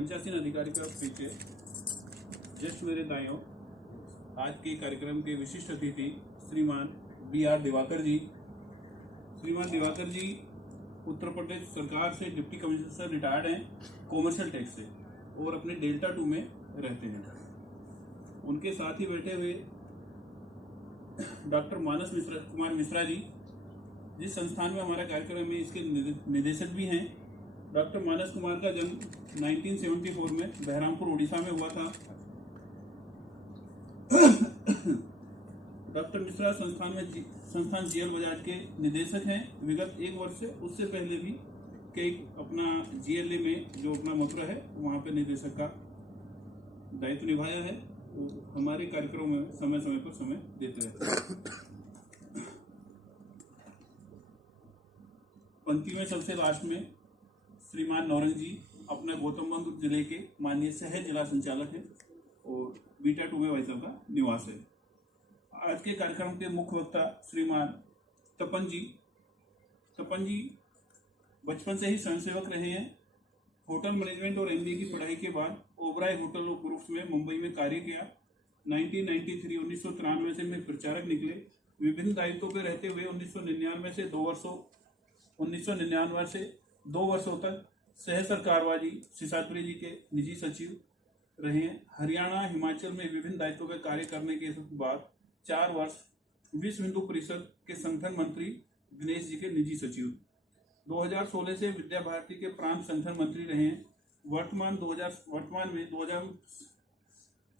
मंचासीन अधिकारी के पीछे जस्ट मेरे दाएं आज के कार्यक्रम के विशिष्ट अतिथि श्रीमान B.R. दिवाकर जी। श्रीमान दिवाकर जी उत्तर प्रदेश सरकार से डिप्टी कमिश्नर रिटायर्ड हैं कॉमर्शियल टैक्स से और अपने डेल्टा 2 में रहते हैं। उनके साथ ही बैठे हुए डॉक्टर मानस कुमार मिश्रा जी, जिस संस्थान में हमारा कार्यक्रम में इसके निदेशक भी हैं। डॉक्टर मानस कुमार का जन्म 1974 में बहरामपुर उड़ीसा में हुआ था। डॉक्टर मिश्रा संस्थान जीएल बजाज के निदेशक हैं विगत 1 वर्ष से। उससे पहले भी कई अपना जीएलए में जो अपना मथुरा है वहाँ पे निदेशक का दायित्व निभाया है। वो हमारे कार्यक्रमों में समय समय पर समय देते रहते हैं। पंक्ति में सबसे लास्ट में श्रीमान नौरंग जी अपना गौतम बुद्ध जिले के माननीय सह जिला संचालक है और बीटा 2 में वैसा का निवास है। आज के कार्यक्रम के मुख्य वक्ता श्रीमान तपन जी बचपन से ही स्वयंसेवक रहे हैं। होटल मैनेजमेंट और एमबीए की पढ़ाई के बाद ओबराय होटल ग्रुप्स में मुंबई में कार्य किया। 1993 से में प्रचारक निकले। विभिन्न दायित्वों पर रहते हुए 1999 से 2 वर्षों तक सह सरकारवाजी शिशात्री जी के निजी सचिव रहे हैं। हरियाणा हिमाचल में विभिन्न दायित्वों पर कार्य करने के बाद 4 वर्ष विश्व हिंदू परिषद के संगठन मंत्री दिनेश जी के निजी सचिव। 2016 से विद्या भारती के प्रांत संगठन मंत्री रहे हैं। वर्तमान में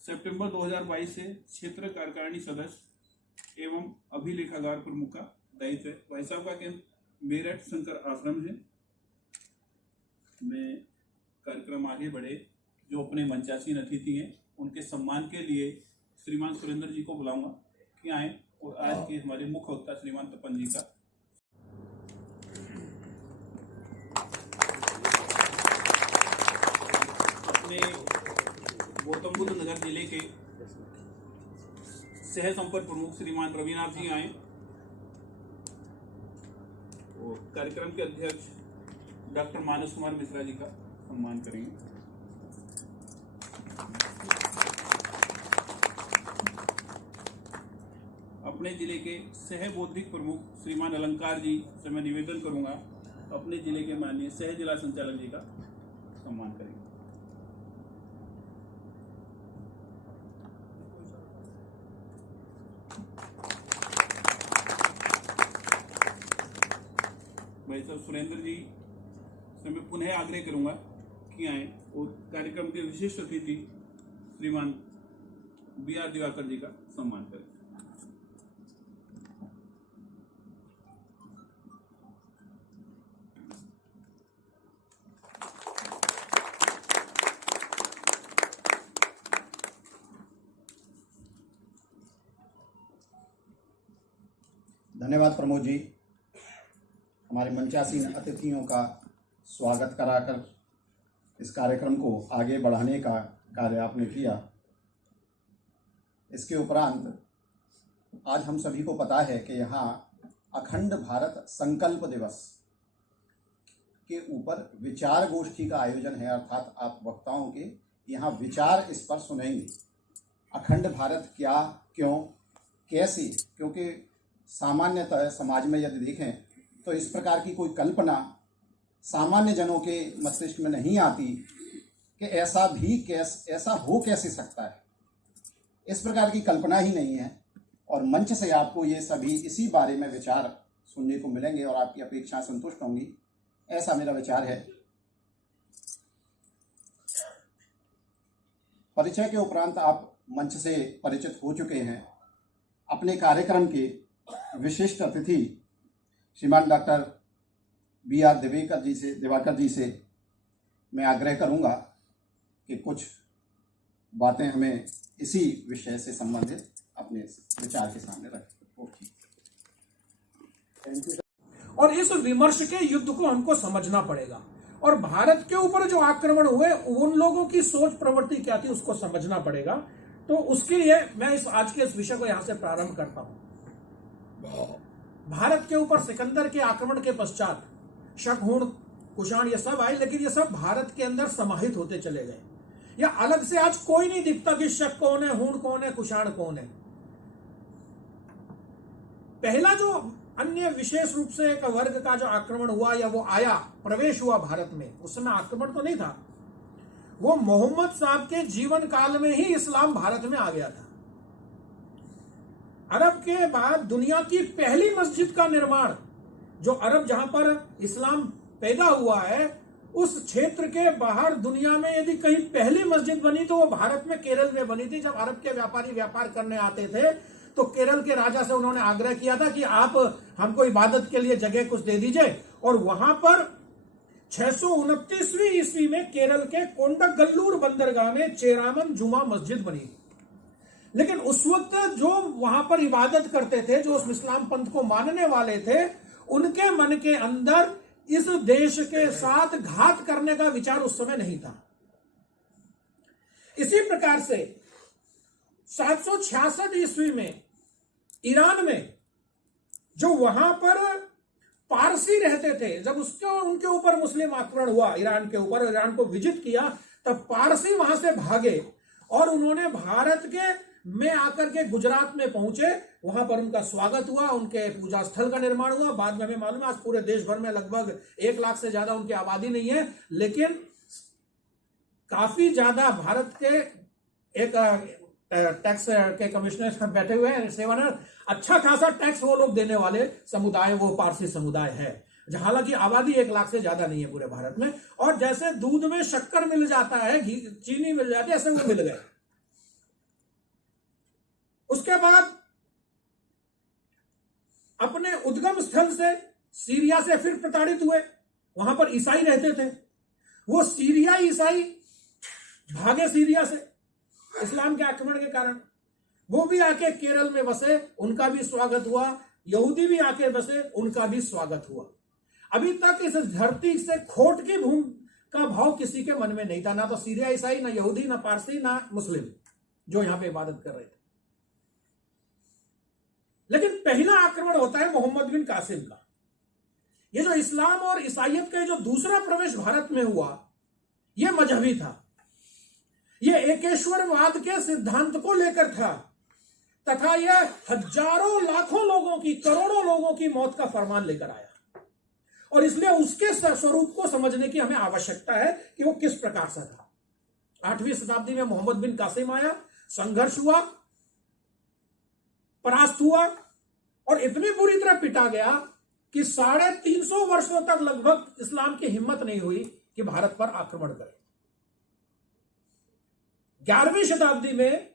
सितंबर 2022 से क्षेत्र कार्यकारिणी सदस्य एवं अभिलेखागार प्रमुख का दायित्व है। भाई साहब का केंद्र मेरठ शंकर आश्रम है। मैं कार्यक्रम आगे बढ़े जो अपने मंचासीन अतिथि हैं उनके सम्मान के लिए श्रीमान सुरेंद्र जी को बुलाऊंगा कि आए और आज के हमारे मुख्य वक्ता श्रीमान तपन जी का अपने गौतम बुद्ध नगर जिले के सह संपर्क प्रमुख श्रीमान रविनाथ जी आए और कार्यक्रम के अध्यक्ष डॉक्टर मानस कुमार मिश्रा जी का सम्मान करेंगे। अपने जिले के सह बौद्धिक प्रमुख श्रीमान अलंकार जी से मैं निवेदन करूंगा अपने जिले के माननीय सह जिला संचालक जी का सम्मान करेंगे। भाई साहब सुरेंद्र जी से मैं पुनः आग्रह करूंगा कि आए और कार्यक्रम के विशिष्ट अतिथि श्रीमान B.R. दिवाकर जी का सम्मान करें। धन्यवाद प्रमोद जी, हमारे मंचासीन अतिथियों का स्वागत कराकर इस कार्यक्रम को आगे बढ़ाने का कार्य आपने किया। इसके उपरांत आज हम सभी को पता है कि यहाँ अखंड भारत संकल्प दिवस के ऊपर विचार गोष्ठी का आयोजन है, अर्थात आप वक्ताओं के यहाँ विचार इस पर सुनेंगे। अखंड भारत क्या, क्यों, कैसे, क्योंकि सामान्यतः समाज में यदि देखें तो इस प्रकार की कोई कल्पना सामान्य जनों के मस्तिष्क में नहीं आती कि ऐसा हो कैसे सकता है। इस प्रकार की कल्पना ही नहीं है और मंच से आपको ये सभी इसी बारे में विचार सुनने को मिलेंगे और आपकी अपेक्षाएं संतुष्ट होंगी, ऐसा मेरा विचार है। परिचय के उपरांत आप मंच से परिचित हो चुके हैं। अपने कार्यक्रम के विशिष्ट अतिथि श्रीमान डॉक्टर B.R. दिवाकर जी से मैं आग्रह करूंगा कि कुछ बातें हमें इसी विषय से संबंधित अपने विचार के सामने रखें। और इस विमर्श के युद्ध को हमको समझना पड़ेगा और भारत के ऊपर जो आक्रमण हुए उन लोगों की सोच प्रवृत्ति क्या थी उसको समझना पड़ेगा। तो उसके लिए मैं आज के इस विषय को यहां से प्रारंभ करता हूं। भारत के ऊपर सिकंदर के आक्रमण के पश्चात शक कुषाण ये सब आए, लेकिन ये सब भारत के अंदर समाहित होते चले गए। या अलग से आज कोई नहीं दिखता कि शक कौन है, हूण कौन है, कुषाण कौन है। पहला जो अन्य विशेष रूप से एक वर्ग का जो आक्रमण हुआ या वो आया, प्रवेश हुआ भारत में, उस समय आक्रमण तो नहीं था, वो मोहम्मद साहब के जीवन काल में ही इस्लाम भारत में आ गया था। अरब के बाद दुनिया की पहली मस्जिद का निर्माण, जो अरब जहां पर इस्लाम पैदा हुआ है, उस क्षेत्र के बाहर दुनिया में यदि कहीं पहली मस्जिद बनी तो वो भारत में केरल में बनी थी। जब अरब के व्यापारी व्यापार करने आते थे तो केरल के राजा से उन्होंने आग्रह किया था कि आप हमको इबादत के लिए जगह कुछ दे दीजिए, और वहां पर 629वीं ईस्वी में केरल के कोंडागल्लूर बंदरगाह में चेरामन जुमा मस्जिद बनी। लेकिन उस वक्त जो वहां पर इबादत करते थे, जो उस इस्लाम पंथ को मानने वाले थे, उनके मन के अंदर इस देश के साथ घात करने का विचार उस समय नहीं था। इसी प्रकार से 766 ईस्वी में ईरान में जो वहां पर पारसी रहते थे, जब उनके ऊपर मुस्लिम आक्रमण हुआ ईरान के ऊपर, ईरान को विजित किया, तब पारसी वहां से भागे और उन्होंने भारत के में आकर के गुजरात में पहुंचे। वहां पर उनका स्वागत हुआ, उनके पूजा स्थल का निर्माण हुआ। बाद में हमें मालूम है आज पूरे देश भर में लगभग 1 लाख से ज्यादा उनकी आबादी नहीं है, लेकिन काफी ज्यादा भारत के एक टैक्स के कमिश्नर बैठे हुए हैं, सेवन, अच्छा खासा टैक्स वो लोग देने वाले समुदाय वो पारसी समुदाय है। हालांकि आबादी 1 लाख से ज्यादा नहीं है पूरे भारत में। और जैसे दूध में शक्कर मिल जाता है, घी चीनी मिल जाती है, ऐसे वो मिल गए। उसके बाद अपने उद्गम स्थल से सीरिया से फिर प्रताड़ित हुए। वहां पर ईसाई रहते थे, वो सीरिया ईसाई भागे सीरिया से इस्लाम के आक्रमण के कारण, वो भी आके केरल में बसे, उनका भी स्वागत हुआ। यहूदी भी आके बसे, उनका भी स्वागत हुआ। अभी तक इस धरती से खोट की भूमि का भाव किसी के मन में नहीं था, ना तो सीरिया ईसाई, ना यहूदी, ना पारसी, ना मुस्लिम जो यहां पे इबादत कर रहे थे। लेकिन पहला आक्रमण होता है मोहम्मद बिन कासिम का। ये जो इस्लाम और ईसाइयत का जो दूसरा प्रवेश भारत में हुआ, यह मजहबी था। यह एकेश्वरवाद के सिद्धांत को लेकर था, तथा यह हजारों लाखों लोगों की, करोड़ों लोगों की मौत का फरमान लेकर आया। और इसलिए उसके स्वरूप को समझने की हमें आवश्यकता है कि वो किस प्रकार से था। 8वीं शताब्दी में मोहम्मद बिन कासिम आया, संघर्ष हुआ, परास्त हुआ और इतनी बुरी तरह पिटा गया कि 350 वर्षों तक लगभग इस्लाम की हिम्मत नहीं हुई कि भारत पर आक्रमण करे। 11वीं शताब्दी में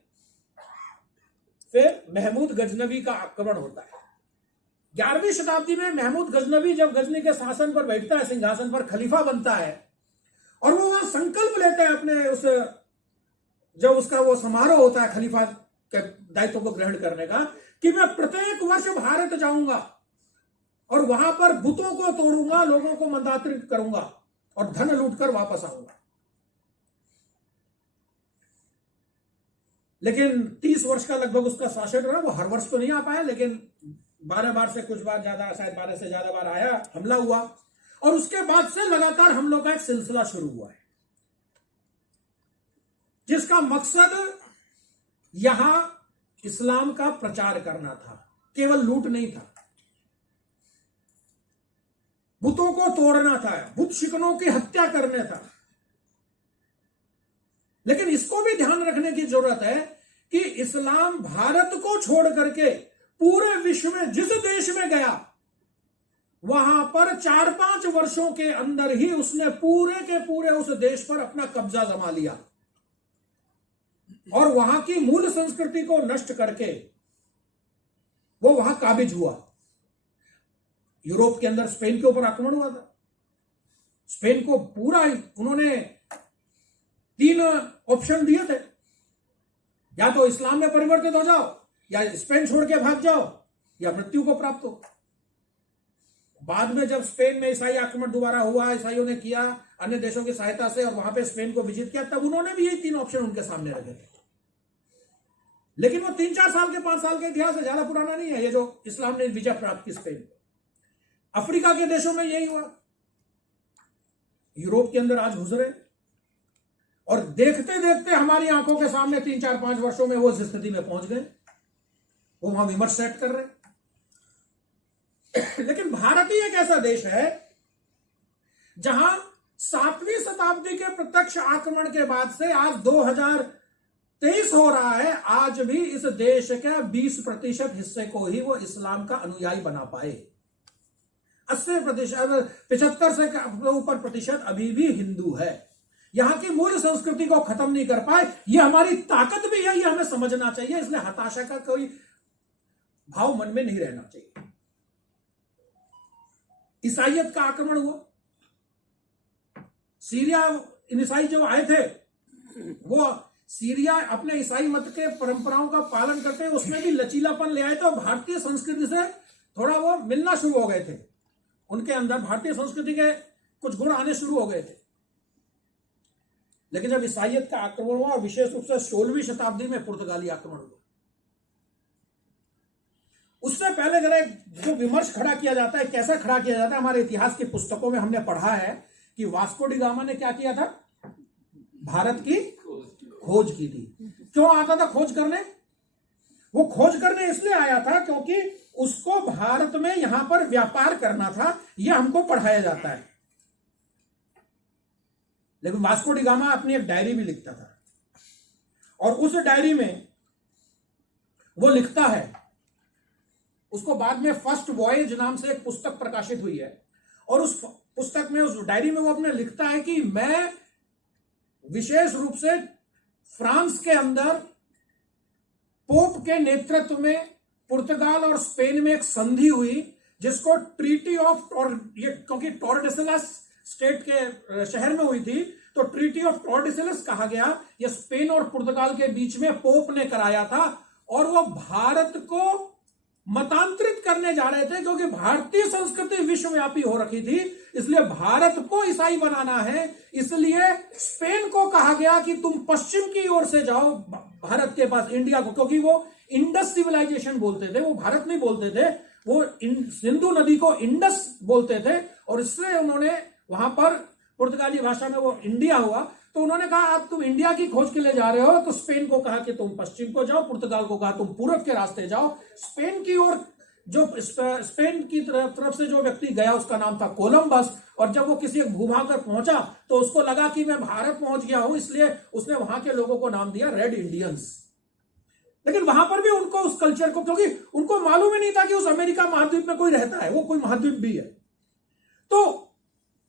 फिर महमूद गजनवी का आक्रमण होता है। 11वीं शताब्दी में महमूद गजनवी जब गजनी के शासन पर बैठता है, सिंहासन पर खलीफा बनता है, और वो वहां संकल्प लेता है अपने उस, जब उसका वो समारोह होता है खलीफा के दायित्व को ग्रहण करने का, कि मैं प्रत्येक वर्ष भारत जाऊंगा और वहां पर बुतों को तोड़ूंगा, लोगों को मंदातृत करूंगा और धन लूटकर वापस आऊंगा। लेकिन 30 वर्ष का लगभग उसका शासन रहा। वो हर वर्ष तो नहीं आ पाया, लेकिन 12 बार से कुछ बार ज्यादा, शायद 12 से ज्यादा बार आया, हमला हुआ, और उसके बाद से लगातार हमलों का एक सिलसिला शुरू हुआ है, जिसका मकसद यहां इस्लाम का प्रचार करना था, केवल लूट नहीं था, बुतों को तोड़ना था, बुत शिकनों की हत्या करना था। लेकिन इसको भी ध्यान रखने की जरूरत है कि इस्लाम भारत को छोड़ करके पूरे विश्व में जिस देश में गया, वहां पर 4-5 वर्षों के अंदर ही उसने पूरे के पूरे उस देश पर अपना कब्जा जमा लिया और वहां की मूल संस्कृति को नष्ट करके वो वहां काबिज हुआ। यूरोप के अंदर स्पेन के ऊपर आक्रमण हुआ था। स्पेन को पूरा उन्होंने 3 ऑप्शन दिए थे, या तो इस्लाम में परिवर्तित हो जाओ, या स्पेन छोड़ के भाग जाओ, या मृत्यु को प्राप्त हो। बाद में जब स्पेन में ईसाई आक्रमण दोबारा हुआ, ईसाइयों ने किया अन्य देशों की सहायता से, और वहां पे स्पेन को विजित किया, तब उन्होंने भी यही 3 ऑप्शन उनके सामने रखे थे। लेकिन वो 3-4 साल के 5 साल के इतिहास है, ज्यादा पुराना नहीं है ये जो इस्लाम ने विजय प्राप्त की स्पेन। अफ्रीका के देशों में यही हुआ। यूरोप के अंदर आज घुस रहे, और देखते देखते हमारी आंखों के सामने 3-4-5 वर्षों में वो इस स्थिति में पहुंच गए, वो वहां विमर्श सेट कर रहे। लेकिन भारत ही एक ऐसा देश है जहां 7वीं शताब्दी के प्रत्यक्ष आक्रमण के बाद से आज 2023 हो रहा है, आज भी इस देश के 20% हिस्से को ही वो इस्लाम का अनुयायी बना पाए। 80%, 75 से ऊपर प्रतिशत अभी भी हिंदू है। यहां की मूल संस्कृति को खत्म नहीं कर पाए। ये हमारी ताकत भी है, ये हमें समझना चाहिए। इसलिए हताशा का कोई भाव मन में नहीं रहना चाहिए। ईसाइयत का आक्रमण हुआ, सीरिया ईसाई जो आए थे वो सीरिया अपने ईसाई मत के परंपराओं का पालन करते हैं, उसमें भी लचीलापन ले आए थे और भारतीय संस्कृति से थोड़ा वो मिलना शुरू हो गए थे। उनके अंदर भारतीय संस्कृति के कुछ गुण आने शुरू हो गए थे। लेकिन जब ईसाइयत का आक्रमण हुआ, विशेष रूप से 16वीं शताब्दी में पुर्तगाली आक्रमण हुआ, उससे पहले जरा जो विमर्श खड़ा किया जाता है, कैसा खड़ा किया जाता है, हमारे इतिहास की पुस्तकों में हमने पढ़ा है कि वास्को डी गामा ने क्या किया था, भारत की खोज की थी। क्यों आता था खोज करने? वो खोज करने इसलिए आया था क्योंकि उसको भारत में यहां पर व्यापार करना था, यह हमको पढ़ाया जाता है। लेकिन वास्को डी गामा अपनी एक डायरी भी लिखता था, और उस डायरी में वो लिखता है, उसको बाद में फर्स्ट वॉयज नाम से एक पुस्तक प्रकाशित हुई है, और उस पुस्तक में, उस डायरी में वो अपने लिखता है कि मैं विशेष रूप से फ्रांस के अंदर पोप के नेतृत्व में पुर्तगाल और स्पेन में एक संधि हुई जिसको ट्रीटी ऑफ, ये क्योंकि टॉर्डेसिलस स्टेट के शहर में हुई थी तो ट्रीटी ऑफ टॉर्डेसिलस कहा गया। ये स्पेन और पुर्तगाल के बीच में पोप ने कराया था, और वो भारत को मतांतरित करने जा रहे थे क्योंकि भारतीय संस्कृति विश्वव्यापी हो रखी थी, इसलिए भारत को ईसाई बनाना है। इसलिए स्पेन को कहा गया कि तुम पश्चिम की ओर से जाओ भारत के पास, इंडिया को, क्योंकि वो इंडस सिविलाइजेशन बोलते थे, वो भारत नहीं बोलते थे, वो सिंधु नदी को इंडस बोलते थे, और इससे उन्होंने वहां पर पुर्तगाली भाषा में वो इंडिया हुआ। तो उन्होंने कहा अब तुम इंडिया की खोज के लिए जा रहे हो, तो स्पेन को कहा कि तुम पश्चिम को जाओ, पुर्तगाल को कहा तुम पूरब के रास्ते जाओ। स्पेन की ओर जो स्पेन की तरफ से जो व्यक्ति गया उसका नाम था कोलंबस, और जब वो किसी एक भूभाग पर पहुंचा तो उसको लगा कि मैं भारत पहुंच गया हूं, इसलिए उसने वहां के लोगों को नाम दिया रेड इंडियंस। लेकिन वहां पर भी उनको उस कल्चर को, क्योंकि उनको मालूम ही नहीं था कि उस अमेरिका महाद्वीप में कोई रहता है, वो कोई महाद्वीप भी है, तो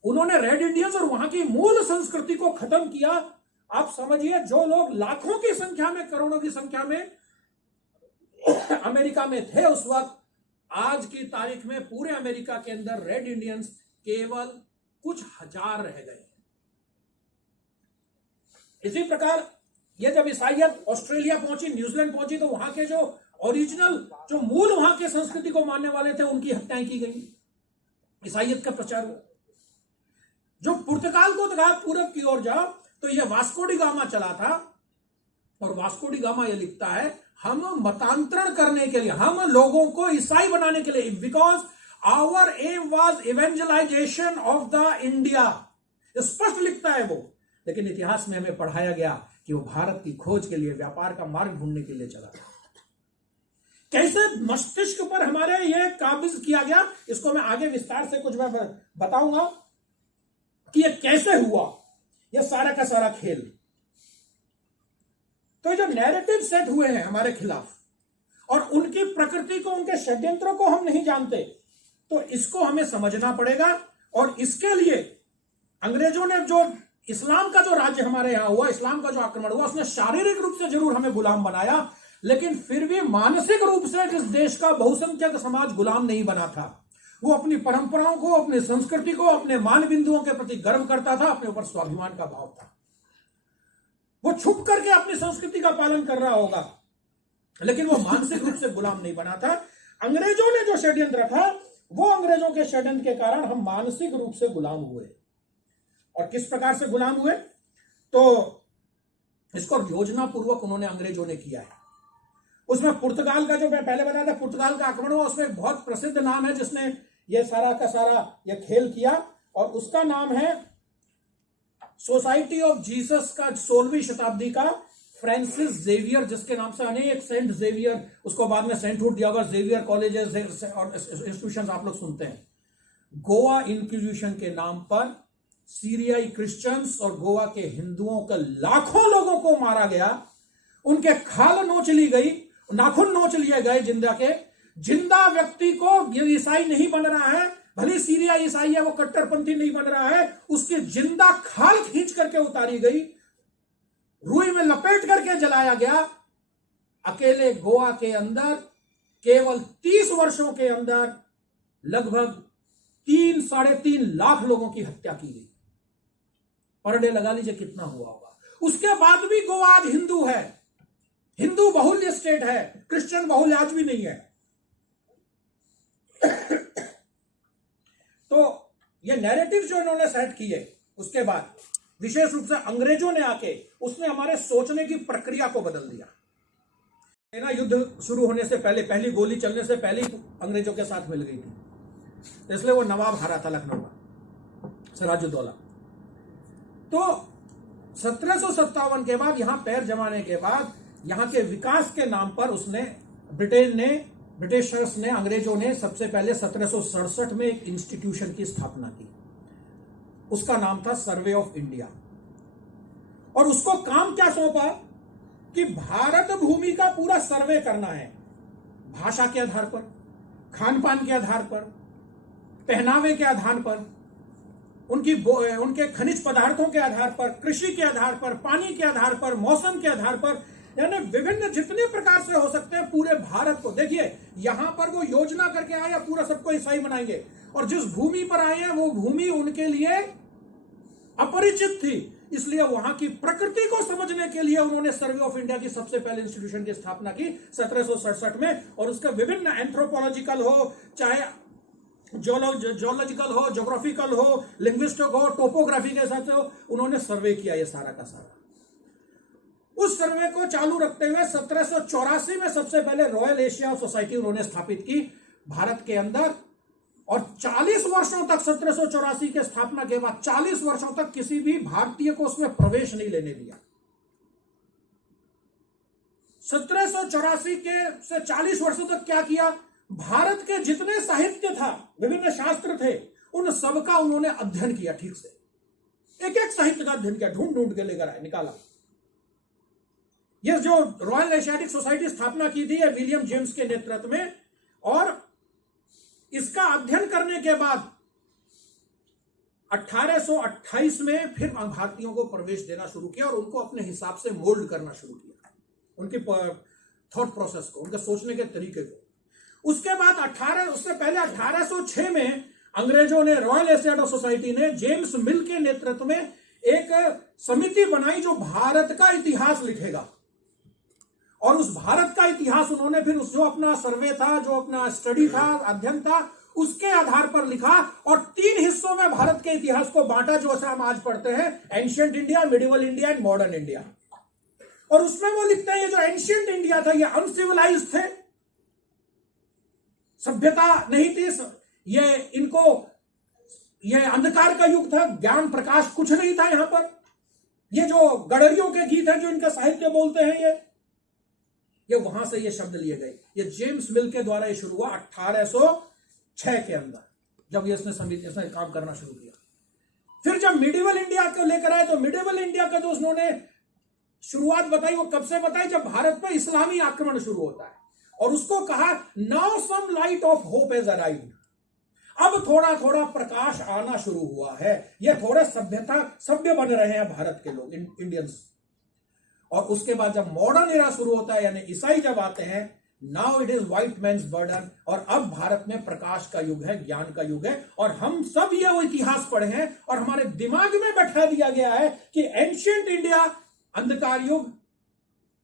उन्होंने रेड इंडियंस और वहां की मूल संस्कृति को खत्म किया। आप समझिए, जो लोग लाखों की संख्या में, करोड़ों की संख्या में अमेरिका में थे उस वक्त, आज की तारीख में पूरे अमेरिका के अंदर रेड इंडियंस केवल कुछ हजार रह गए। इसी प्रकार ये जब ईसाइयत ऑस्ट्रेलिया पहुंची, न्यूजीलैंड पहुंची, तो वहां के जो ओरिजिनल, जो मूल वहां के संस्कृति को मानने वाले थे, उनकी हत्याएं की गई, ईसाइयत का प्रचार हुआ। जो पुर्तगाल को कहा पूरब की ओर जाओ, तो यह वास्को डी गामा चला था, और वास्को डी गामा यह लिखता है हम मतांतरण करने के लिए, हम लोगों को ईसाई बनाने के लिए, because our aim was evangelization of the India, स्पष्ट लिखता है वो। लेकिन इतिहास में हमें पढ़ाया गया कि वो भारत की खोज के लिए, व्यापार का मार्ग ढूंढने के लिए चला। कैसे मस्तिष्क पर हमारे ये काबिज किया गया, इसको मैं आगे विस्तार से कुछ मैं बताऊंगा कि ये कैसे हुआ, ये सारा का सारा खेल। तो जो नैरेटिव सेट हुए हैं हमारे खिलाफ, और उनकी प्रकृति को, उनके षड्यंत्रों को हम नहीं जानते, तो इसको हमें समझना पड़ेगा। और इसके लिए अंग्रेजों ने जो इस्लाम का जो राज्य हमारे यहां हुआ, इस्लाम का जो आक्रमण हुआ, उसने शारीरिक रूप से जरूर हमें गुलाम बनाया, लेकिन फिर भी मानसिक रूप से इस देश का बहुसंख्यक समाज गुलाम नहीं बना था। वो अपनी परंपराओं को, अपनी संस्कृति को, अपने मान बिंदुओं के प्रति गर्व करता था, अपने ऊपर स्वाभिमान का भाव था। वो छुप करके अपनी संस्कृति का पालन कर रहा होगा, लेकिन वो मानसिक रूप से गुलाम नहीं बना था। अंग्रेजों ने जो षड्यंत्र रखा, वो अंग्रेजों के षड्यंत्र के कारण हम मानसिक रूप से गुलाम हुए। और किस प्रकार से गुलाम हुए, तो इसको योजना पूर्वक उन्होंने, अंग्रेजों ने किया है। उसमें पुर्तगाल का, जो मैं पहले बताया था, पुर्तगाल का आक्रमण हुआ, उसमें एक बहुत प्रसिद्ध नाम है जिसने ये सारा का सारा ये खेल किया, और उसका नाम है सोसाइटी ऑफ जीसस का 16वीं शताब्दी का फ्रांसिस जेवियर, जिसके नाम से अनेक सेंट जेवियर, उसको बाद में सेंटहुड दिया होगा, जेवियर कॉलेजेस और इंस्टीट्यूशन आप लोग सुनते हैं। गोवा इंक्विजिशन के नाम पर सीरियाई क्रिश्चियंस और गोवा के हिंदुओं के लाखों लोगों को मारा गया, उनके खाल नोच ली गई, नाखून नोच लिए गए जिंदा के। जिंदा व्यक्ति को ईसाई नहीं बन रहा है, भले सीरिया ईसाई है, वो कट्टरपंथी नहीं बन रहा है, उसकी जिंदा खाल खींच करके उतारी गई, रुई में लपेट करके जलाया गया। अकेले गोवा के अंदर केवल 30 वर्षों के अंदर लगभग 3-3.5 लाख लोगों की हत्या की गई। पर डे लगा लीजिए कितना हुआ होगा। उसके बाद भी गोवा आज हिंदू है, हिंदू बहुल्य स्टेट है, क्रिश्चियन बहुल्य आज भी नहीं है। तो ये नैरेटिव जो इन्होंने सेट किए, उसके बाद विशेष रूप से अंग्रेजों ने आके उसने हमारे सोचने की प्रक्रिया को बदल दिया। सेना युद्ध शुरू होने से पहले, पहली गोली चलने से पहले ही अंग्रेजों के साथ मिल गई थी, इसलिए वो नवाब हारा था लखनऊ का, सिराजुद्दौला। तो 1757 के बाद यहां पैर जमाने के बाद यहां के विकास के नाम पर उसने ब्रिटिशर्स ने, अंग्रेजों ने सबसे पहले 1767 में एक इंस्टीट्यूशन की स्थापना की। उसका नाम था सर्वे ऑफ इंडिया। और उसको काम क्या सौंपा कि भारत भूमि का पूरा सर्वे करना है, भाषा के आधार पर, खान पान के आधार पर, पहनावे के आधार पर, उनके खनिज पदार्थों के आधार पर, कृषि के आधार पर, पानी के आधार पर, मौसम के आधार पर, यानी विभिन्न जितने प्रकार से हो सकते हैं पूरे भारत को। देखिए यहां पर वो योजना करके आए पूरा सबको ईसाई बनाएंगे, और जिस भूमि पर आए हैं वो भूमि उनके लिए अपरिचित थी, इसलिए वहां की प्रकृति को समझने के लिए उन्होंने सर्वे ऑफ इंडिया की सबसे पहले इंस्टीट्यूशन की स्थापना की 1767 में। और उसका विभिन्न एंथ्रोपोलॉजिकल हो, चाहे जोलॉजिकल हो, ज्योग्राफिकल हो, लिंग्विस्टिक हो, टोपोग्राफी के हिसाब से हो, उन्होंने सर्वे किया ये सारा का सारा। उस सर्वे को चालू रखते हुए 1784 में सबसे पहले रॉयल एशिया सोसाइटी उन्होंने स्थापित की भारत के अंदर, और 40 वर्षों तक, 1784 के स्थापना के बाद 40 वर्षों तक किसी भी भारतीय को उसमें प्रवेश नहीं लेने दिया। 1784 के से 40 वर्षों तक क्या किया, भारत के जितने साहित्य था, विभिन्न शास्त्र थे, उन सबका उन्होंने अध्ययन किया ठीक से, एक एक साहित्य का अध्ययन किया, ढूंढ ढूंढ के लेकर आए, निकाला। ये जो रॉयल एशियाटिक सोसाइटी स्थापना की थी विलियम जेम्स के नेतृत्व में, और इसका अध्ययन करने के बाद 1828 में फिर भारतीयों को प्रवेश देना शुरू किया और उनको अपने हिसाब से मोल्ड करना शुरू किया, उनकी थॉट प्रोसेस को, उनके सोचने के तरीके को। उसके बाद उससे पहले 1806 में अंग्रेजों ने, रॉयल एशियाटिक सोसाइटी ने जेम्स मिल के नेतृत्व में एक समिति बनाई जो भारत का इतिहास लिखेगा। और उस भारत का इतिहास उन्होंने फिर जो अपना सर्वे था, जो अपना स्टडी था, अध्ययन था, उसके आधार पर लिखा, और 3 हिस्सों में भारत के इतिहास को बांटा, जो हम आज पढ़ते हैं, ancient India, medieval India and modern India. और उसमें वो लिखते हैं ये जो एंशिएंट इंडिया था, ये अनसिविलाइज्ड थे, सभ्यता नहीं थी, ये अंधकार का युग था, ज्ञान प्रकाश कुछ नहीं था यहां पर। ये जो गडरियों के गीत हैं जो इनका साहित्य बोलते हैं, ये वहां से ये शब्द लिए गए। ये जेम्स मिल के द्वारा ये शुरू हुआ 1806 के अंदर, जब इसने काम करना शुरू किया। फिर जब मिडिवल इंडिया को लेकर आए, तो मिडिवल इंडिया का जो उन्होंने शुरुआत बताई, वो कब से बताई, जब भारत पर इस्लामी आक्रमण शुरू होता है, और उसको कहा now some light of hope is arrived. अब थोड़ा थोड़ा प्रकाश आना शुरू हुआ है, ये थोड़े सभ्य बन रहे हैं भारत के लोग, इंडियंस। और उसके बाद जब मॉडर्न एरा शुरू होता है, यानी ईसाई जब आते हैं, now it is white man's burden, और अब भारत में प्रकाश का युग है, ज्ञान का युग है। और हम सब ये वो इतिहास पढ़े हैं, और हमारे दिमाग में बैठा दिया गया है कि एंशिएंट इंडिया अंधकार युग,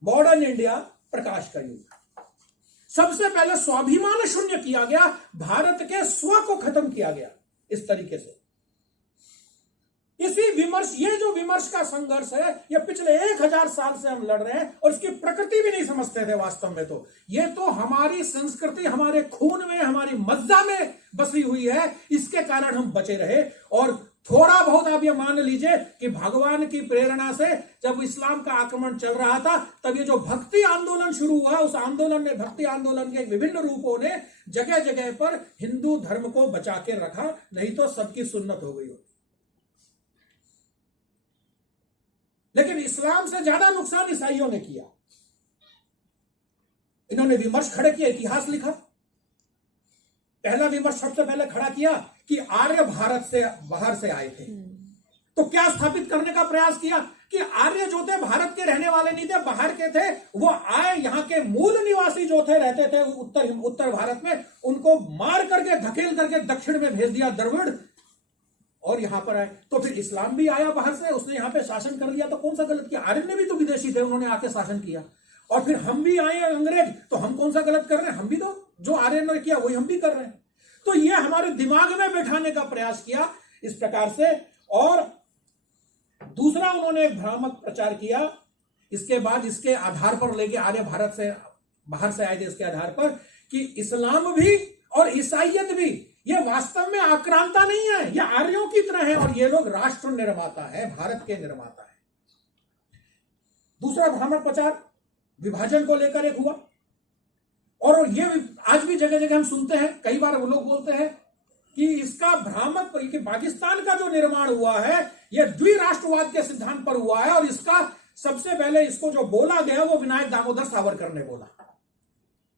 मॉडर्न इंडिया प्रकाश का युग। सबसे पहले स्वाभिमान शून्य किया गया, भारत के स्व को खत्म किया गया इस तरीके से। इसी विमर्श, ये जो विमर्श का संघर्ष है, ये पिछले 1000 साल से हम लड़ रहे हैं, और इसकी प्रकृति भी नहीं समझते थे वास्तव में। तो ये तो हमारी संस्कृति, हमारे खून में, हमारी मज्जा में बसी हुई है, इसके कारण हम बचे रहे। और थोड़ा बहुत आप ये मान लीजिए कि भगवान की प्रेरणा से जब इस्लाम का आक्रमण चल रहा था तब ये जो भक्ति आंदोलन शुरू हुआ, उस आंदोलन ने, भक्ति आंदोलन के विभिन्न रूपों ने जगह जगह पर हिंदू धर्म को बचा के रखा, नहीं तो सबकी सुन्नत हो गई होती। लेकिन इस्लाम से ज्यादा नुकसान ईसाइयों ने किया। इन्होंने विमर्श खड़े किए, इतिहास लिखा। पहला विमर्श सबसे पहले खड़ा किया कि आर्य भारत से बाहर से आए थे, तो क्या स्थापित करने का प्रयास किया कि आर्य जो थे भारत के रहने वाले नहीं थे, बाहर के थे। वो आए, यहां के मूल निवासी जो थे, रहते थे उत्तर भारत में, उनको मार करके धकेल करके दक्षिण में भेज दिया द्रविड़, और यहां पर आए। तो फिर इस्लाम भी आया बाहर से, उसने यहां पे शासन कर लिया, तो कौन सा गलत किया? आर्य भी तो विदेशी थे, उन्होंने आके शासन किया। और फिर हम भी आए अंग्रेज, तो हम कौन सा गलत कर रहे हैं? हम भी तो जो आर्य ने किया वही हम भी कर रहे हैं। तो ये हमारे दिमाग में बैठाने का प्रयास किया इस प्रकार से। और दूसरा उन्होंने एक भ्रामक प्रचार किया, इसके बाद इसके आधार पर लेके आर्य भारत से बाहर से आए थे, इसके आधार पर कि इस्लाम भी और ईसाइयत भी ये वास्तव में आक्रांता नहीं है, ये आर्यों की तरह है, और ये लोग राष्ट्र निर्माता है, भारत के निर्माता है। दूसरा भ्रामक प्रचार विभाजन को लेकर एक हुआ, और ये आज भी जगह जगह हम सुनते हैं, कई बार वो लोग बोलते हैं कि इसका भ्रामक, कि पाकिस्तान का जो निर्माण हुआ है यह द्विराष्ट्रवाद के सिद्धांत पर हुआ है, और इसका सबसे पहले इसको जो बोला गया वो विनायक दामोदर सावरकर ने बोला।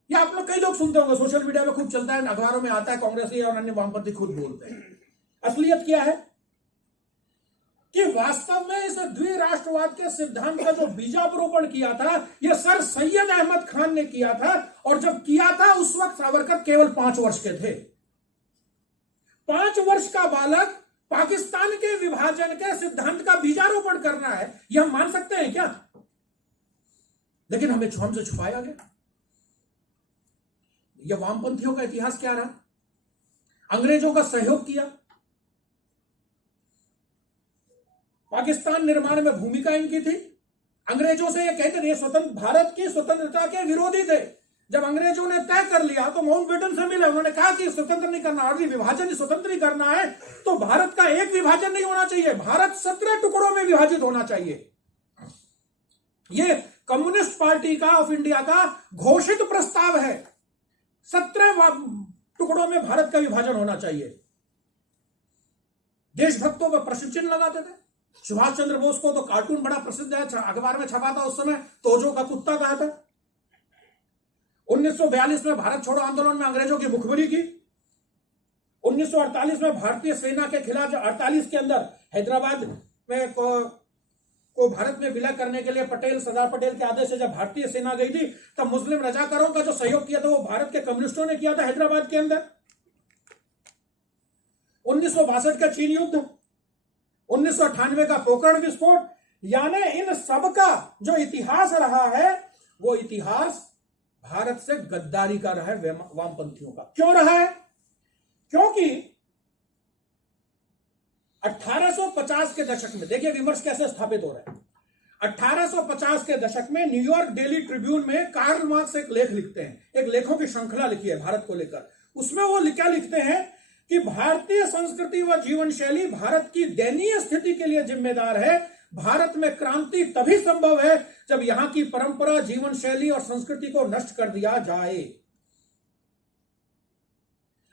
ये आप लोग, कई लोग सुनते होंगे, सोशल मीडिया में खूब चलता है, अखबारों में आता है, कांग्रेसी और अन्य वामपंथी खुद बोलते हैं। असलियत क्या है कि वास्तव में इस द्विराष्ट्रवाद के सिद्धांत का जो बीजारोपण किया था यह सर सैयद अहमद खान ने किया था, और जब किया था उस वक्त सावरकर केवल 5 वर्ष के थे। 5 वर्ष का बालक पाकिस्तान के विभाजन के सिद्धांत का बीजारोपण करना है, यह हम मान सकते हैं क्या? लेकिन हमसे छुपाया गया। यह वामपंथियों का इतिहास क्या रहा? अंग्रेजों का सहयोग किया, पाकिस्तान निर्माण में भूमिका इनकी थी। अंग्रेजों से ये कहते थे, स्वतंत्र भारत की स्वतंत्रता के विरोधी थे। जब अंग्रेजों ने तय कर लिया तो माउंटबेटन से मिले, उन्होंने कहा कि स्वतंत्र नहीं करना, और विभाजन स्वतंत्र नहीं करना है तो भारत का एक विभाजन नहीं होना चाहिए, भारत 17 टुकड़ों में विभाजित होना चाहिए। ये कम्युनिस्ट पार्टी का ऑफ इंडिया का घोषित प्रस्ताव है, 17 टुकड़ों में भारत का विभाजन होना चाहिए। देशभक्तों पर प्रश्न चिन्ह लगाते थे। सुभाष चंद्र बोस को तो कार्टून बड़ा प्रसिद्ध है, अखबार में छपा था उस समय, तोजो का कुत्ता कहा था। 1942 में भारत छोड़ो आंदोलन में अंग्रेजों की मुखबिरी की। 1948 में भारतीय सेना के खिलाफ, 48 के अंदर हैदराबाद में को भारत में विलय करने के लिए सरदार पटेल के आदेश से जब भारतीय सेना गई थी, तब मुस्लिम रजाकारों का जो सहयोग किया था वो भारत के कम्युनिस्टों ने किया था हैदराबाद के अंदर। 1962 का चीन युद्ध, 1998 का पोखरण विस्फोट, यानी इन सब का जो इतिहास रहा है वो इतिहास भारत से गद्दारी का रहा है, वामपंथियों का। क्यों रहा है? क्योंकि 1850 के दशक में, देखिए विमर्श कैसे स्थापित हो रहा है। 1850 के दशक में न्यूयॉर्क डेली ट्रिब्यून में कार्ल मार्क्स एक लेख लिखते हैं, एक लेखों की श्रृंखला लिखी है भारत को लेकर। उसमें वो क्या लिखते हैं कि भारतीय संस्कृति व जीवन शैली भारत की दयनीय स्थिति के लिए जिम्मेदार है। भारत में क्रांति तभी संभव है जब यहां की परंपरा, जीवन शैली और संस्कृति को नष्ट कर दिया जाए।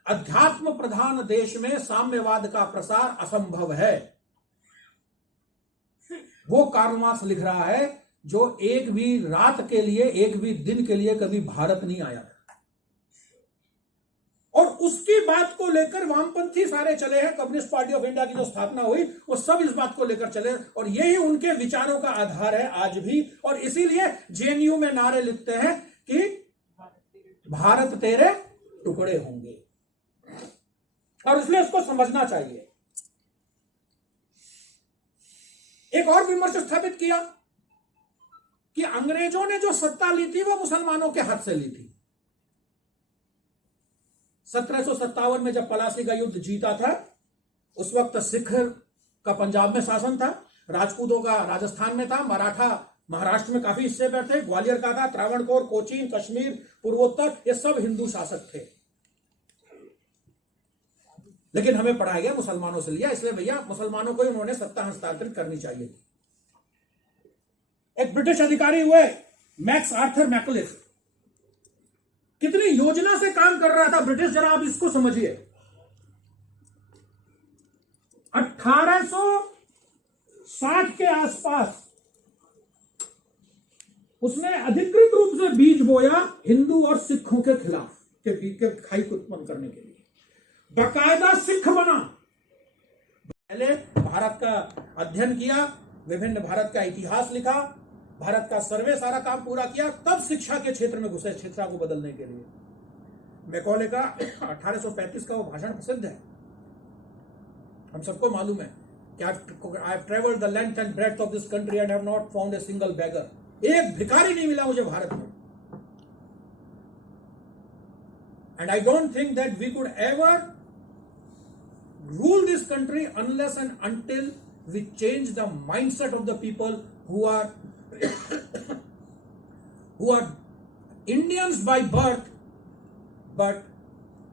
अध्यात्म प्रधान देश में साम्यवाद का प्रसार असंभव है। वो कार्ल मार्क्स लिख रहा है जो एक भी रात के लिए, एक भी दिन के लिए कभी भारत नहीं आया था, और उसकी बात को लेकर वामपंथी सारे चले हैं। कम्युनिस्ट पार्टी ऑफ इंडिया की जो स्थापना हुई वो सब इस बात को लेकर चले, और यही उनके विचारों का आधार है आज भी। और इसीलिए जेएनयू में नारे लिखते हैं कि भारत तेरे टुकड़े होंगे, और इसलिए इसको समझना चाहिए। एक और विमर्श स्थापित किया कि अंग्रेजों ने जो सत्ता ली थी वो मुसलमानों के हाथ से ली थी। 1757 में जब पलासी का युद्ध जीता था, उस वक्त सिख का पंजाब में शासन था, राजपूतों का राजस्थान में था, मराठा महाराष्ट्र में काफी हिस्से पर थे, ग्वालियर का था, त्रावणकोर, कोचीन, कश्मीर, पूर्वोत्तर, ये सब हिंदू शासक थे। लेकिन हमें पढ़ाया गया मुसलमानों से लिया, इसलिए भैया मुसलमानों को ही उन्होंने सत्ता हस्तांतरित करनी चाहिए थी। एक ब्रिटिश अधिकारी हुए मैक्स आर्थर मैकुलिफ, कितनी योजना से काम कर रहा था ब्रिटिश, जरा आप इसको समझिए। 1860 के आसपास उसने अधिकृत रूप से बीज बोया हिंदू और सिखों के खिलाफ के खाई को उत्पन्न करने के लिए, बाकायदा सिख बना। पहले भारत का अध्ययन किया, विभिन्न भारत का इतिहास लिखा, भारत का सर्वे सारा काम पूरा किया, तब शिक्षा के क्षेत्र में घुसे, शिक्षा को बदलने के लिए। मैकॉले का 1835 का वो भाषण प्रसिद्ध है, हम सबको मालूम है कि I have travelled the length and breadth of this country and have not found a single beggar. एक भिखारी नहीं मिला मुझे भारत में। And I don't think that we could ever rule this country unless and until we change the mindset of the people who are Indians by birth but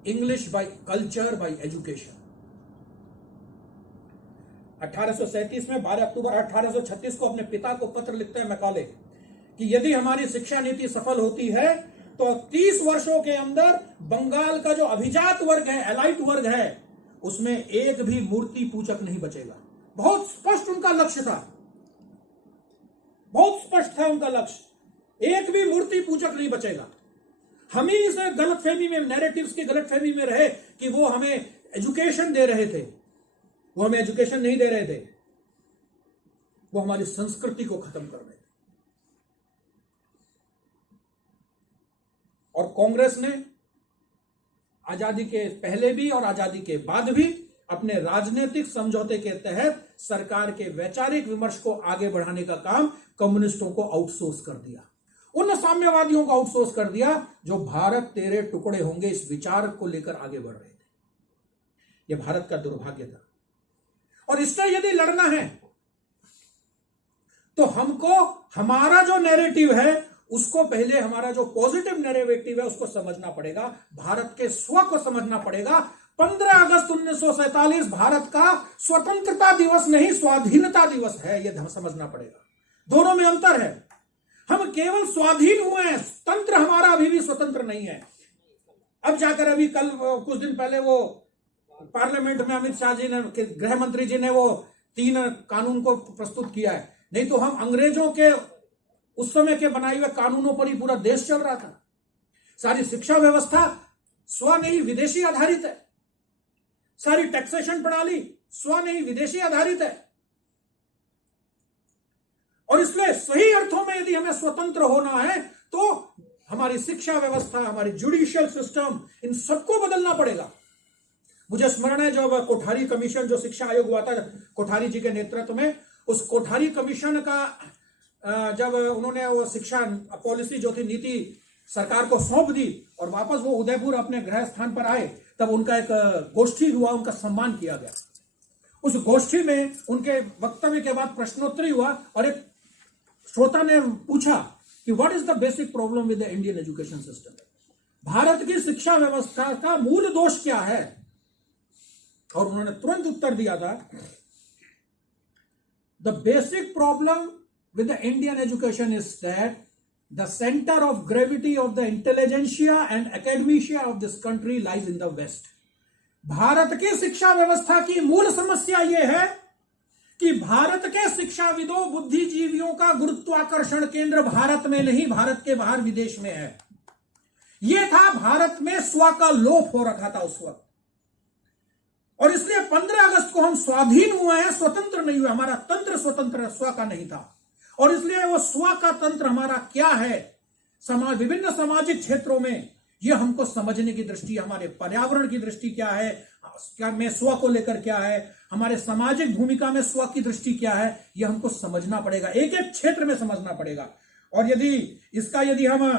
English by culture, by education। 1837 में 12 अक्टूबर 1836 को अपने पिता को पत्र लिखते हैं Macaulay कि यदि हमारी शिक्षा नीति सफल होती है तो 30 वर्षों के अंदर बंगाल का जो अभिजात वर्ग है, एलाइट वर्ग है, उसमें एक भी मूर्ति पूजक नहीं बचेगा। बहुत स्पष्ट उनका लक्ष्य था, बहुत स्पष्ट था उनका लक्ष्य, एक भी मूर्ति पूजक नहीं बचेगा। हम ही इसे गलतफहमी में, नैरेटिव्स की गलतफहमी में रहे कि वो हमें एजुकेशन दे रहे थे। वो हमें एजुकेशन नहीं दे रहे थे, वो हमारी संस्कृति को खत्म कर रहे थे। और कांग्रेस ने आजादी के पहले भी और आजादी के बाद भी अपने राजनीतिक समझौते के तहत सरकार के वैचारिक विमर्श को आगे बढ़ाने का काम कम्युनिस्टों को आउटसोर्स कर दिया, उन साम्यवादियों को आउटसोर्स कर दिया जो भारत तेरे टुकड़े होंगे इस विचार को लेकर आगे बढ़ रहे थे। यह भारत का दुर्भाग्य था। और इससे यदि लड़ना है तो हमको हमारा जो नैरेटिव है उसको पहले, हमारा जो पॉजिटिव नैरेटिव है उसको समझना पड़ेगा, भारत के स्व को समझना पड़ेगा। 15 अगस्त 1947 भारत का स्वतंत्रता दिवस नहीं, स्वाधीनता दिवस है, यह समझना पड़ेगा। दोनों में अंतर है। हम केवल स्वाधीन हुए हैं, तंत्र हमारा अभी भी स्वतंत्र नहीं है। अब जाकर अभी कल कुछ दिन पहले वो पार्लियामेंट में अमित शाह जी ने, गृह मंत्री जी ने वो 3 कानून को प्रस्तुत किया है। नहीं तो हम अंग्रेजों के उस समय के बनाए हुए कानूनों पर ही पूरा देश चल रहा था। सारी शिक्षा व्यवस्था स्व नहीं विदेशी आधारित है, सारी टैक्सेशन प्रणाली स्व नहीं विदेशी आधारित है। और इसलिए सही अर्थों में यदि हमें स्वतंत्र होना है तो हमारी शिक्षा व्यवस्था, हमारी जुडिशियल सिस्टम, इन सबको बदलना पड़ेगा। मुझे स्मरण है जब कोठारी कमीशन, जो शिक्षा आयोग हुआ था कोठारी जी के नेतृत्व में, उस कोठारी कमीशन का जब उन्होंने वो शिक्षा पॉलिसी जो थी, नीति सरकार को सौंप दी और वापस वो उदयपुर अपने गृह स्थान पर आए, तब उनका एक गोष्ठी हुआ, उनका सम्मान किया गया। उस गोष्ठी में उनके वक्तव्य के बाद प्रश्नोत्तरी हुआ और एक श्रोता ने पूछा कि what is the basic problem with the Indian education system, Bharat की शिक्षा व्यवस्था का मूल दोष क्या है। और उन्होंने तुरंत उत्तर दिया था, the basic problem with the Indian education is that the center of gravity of the intelligentsia and academia of this country lies in the west। Bharat की शिक्षा व्यवस्था की मूल समस्या यह है कि भारत के शिक्षाविदों, बुद्धिजीवियों का गुरुत्वाकर्षण केंद्र भारत में नहीं, भारत के बाहर विदेश में है। यह था, भारत में स्व का लोप हो रखा था उस वक्त। और इसलिए 15 अगस्त को हम स्वाधीन हुए हैं, स्वतंत्र नहीं हुए। हमारा तंत्र स्वतंत्र स्व का नहीं था। और इसलिए वो स्व का तंत्र हमारा क्या है, समाज, विभिन्न सामाजिक क्षेत्रों में, यह हमको समझने की दृष्टि, हमारे पर्यावरण की दृष्टि क्या है, क्या में स्व को लेकर क्या है, हमारे सामाजिक भूमिका में स्व की दृष्टि क्या है, यह हमको समझना पड़ेगा, एक एक क्षेत्र में समझना पड़ेगा। और यदि हम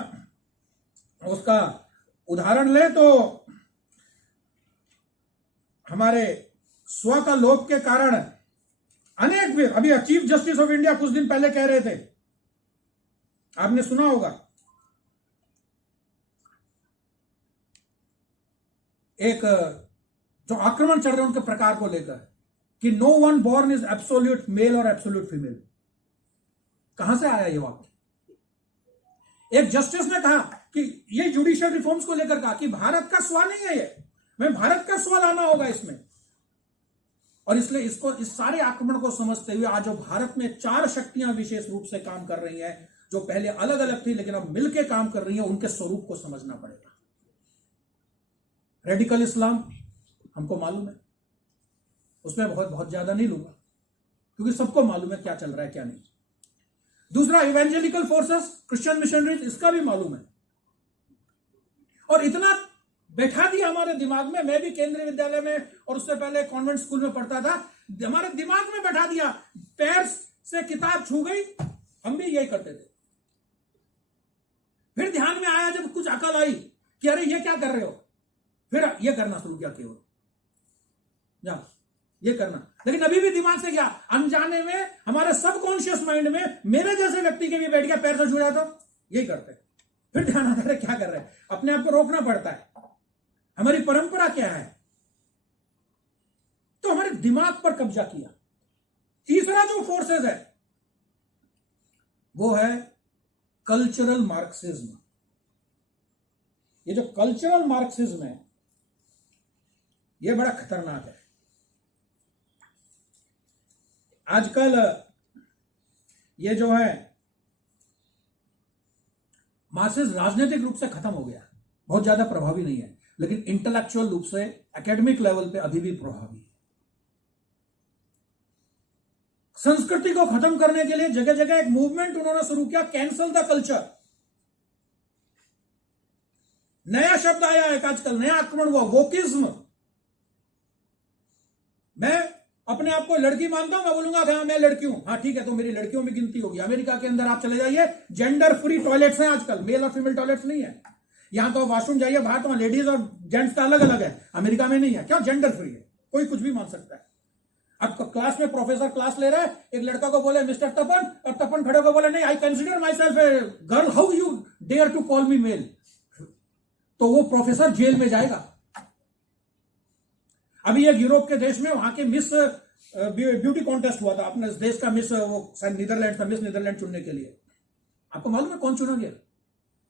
उसका उदाहरण लें तो हमारे स्व का लोप के कारण अनेक, अभी चीफ जस्टिस ऑफ इंडिया कुछ दिन पहले कह रहे थे, आपने सुना होगा, एक जो आक्रमण चल रहे हैं उनके प्रकार को लेकर, कि no one born is absolute male और एब्सोल्यूट फीमेल। कहां से आया ये वाक्य? एक जस्टिस ने कहा कि ये जुडिशियल रिफॉर्म्स को लेकर कहा कि भारत का सवाल नहीं है ये, मैं भारत का सवाल आना होगा इसमें। और इसलिए इसको, इस सारे आक्रमण को समझते हुए आज जो भारत में 4 शक्तियां विशेष रूप से काम कर रही हैं, जो पहले अलग अलग थी लेकिन अब मिलकर काम कर रही हैं, उनके स्वरूप को समझना पड़ेगा। रेडिकल इस्लाम हमको मालूम है, उसमें बहुत ज्यादा नहीं लूंगा क्योंकि सबको मालूम है क्या चल रहा है क्या नहीं। दूसरा, इवेंजेलिकल फोर्सेस, क्रिश्चियन मिशनरीज, इसका भी मालूम है। और इतना बैठा दिया हमारे दिमाग में, मैं भी केंद्रीय विद्यालय में और उससे पहले कॉन्वेंट स्कूल में पढ़ता था, हमारे दिमाग में बैठा दिया, पैर से किताब छू गई, हम भी यही करते थे। फिर ध्यान में आया जब कुछ अकल आई कि अरे ये क्या कर रहे हो, फिर ये करना शुरू किया, केवल जा ये करना। लेकिन अभी भी दिमाग से क्या, अनजाने में हमारे सबकॉन्शियस माइंड में मेरे जैसे व्यक्ति के भी बैठ गया, पैर से छू जाता, यही करते। फिर ध्यान आता है क्या कर रहे हैं, अपने आप को रोकना पड़ता है। हमारी परंपरा क्या है, तो हमारे दिमाग पर कब्जा किया। तीसरा जो फोर्सेस है वो है कल्चरल मार्क्सिज्म। ये जो कल्चरल मार्क्सिज्म है ये बड़ा खतरनाक है। आजकल ये जो है मार्क्सिज्म राजनीतिक रूप से खत्म हो गया, बहुत ज्यादा प्रभावी नहीं है, लेकिन इंटेलेक्चुअल रूप से एकेडमिक लेवल पे अभी भी प्रभावी है। संस्कृति को खत्म करने के लिए जगह जगह एक मूवमेंट उन्होंने शुरू किया, कैंसल द कल्चर। नया शब्द आया है आजकल, नया आक्रमण हुआ, वोकिज्म। मैं अपने आप को लड़की मानता हूं, मैं बोलूंगा हाँ मैं लड़की हूं, हाँ ठीक है, तो मेरी लड़कियों में गिनती होगी। अमेरिका के अंदर आप चले जाइए, जेंडर फ्री टॉयलेट्स हैं आजकल, मेल और फीमेल टॉयलेट्स नहीं है। यहां तो वॉशरूम जाइए बाहर, तो लेडीज और जेंट्स का अलग अलग है, अमेरिका में नहीं है। क्यों? जेंडर फ्री है, कोई कुछ भी मान सकता है। अब क्लास में प्रोफेसर क्लास ले रहा है, एक लड़का को बोले मिस्टर तपन, और तपन खड़े को बोले नहीं, I consider myself a girl, how you dare to call me male, तो वो प्रोफेसर जेल में जाएगा। अभी एक यूरोप के देश में वहां के मिस ब्यूटी कॉन्टेस्ट हुआ था, अपने देश का मिस, वो नीदरलैंड था, मिस नीदरलैंड चुनने के लिए। आपको मालूम है कौन चुना गया?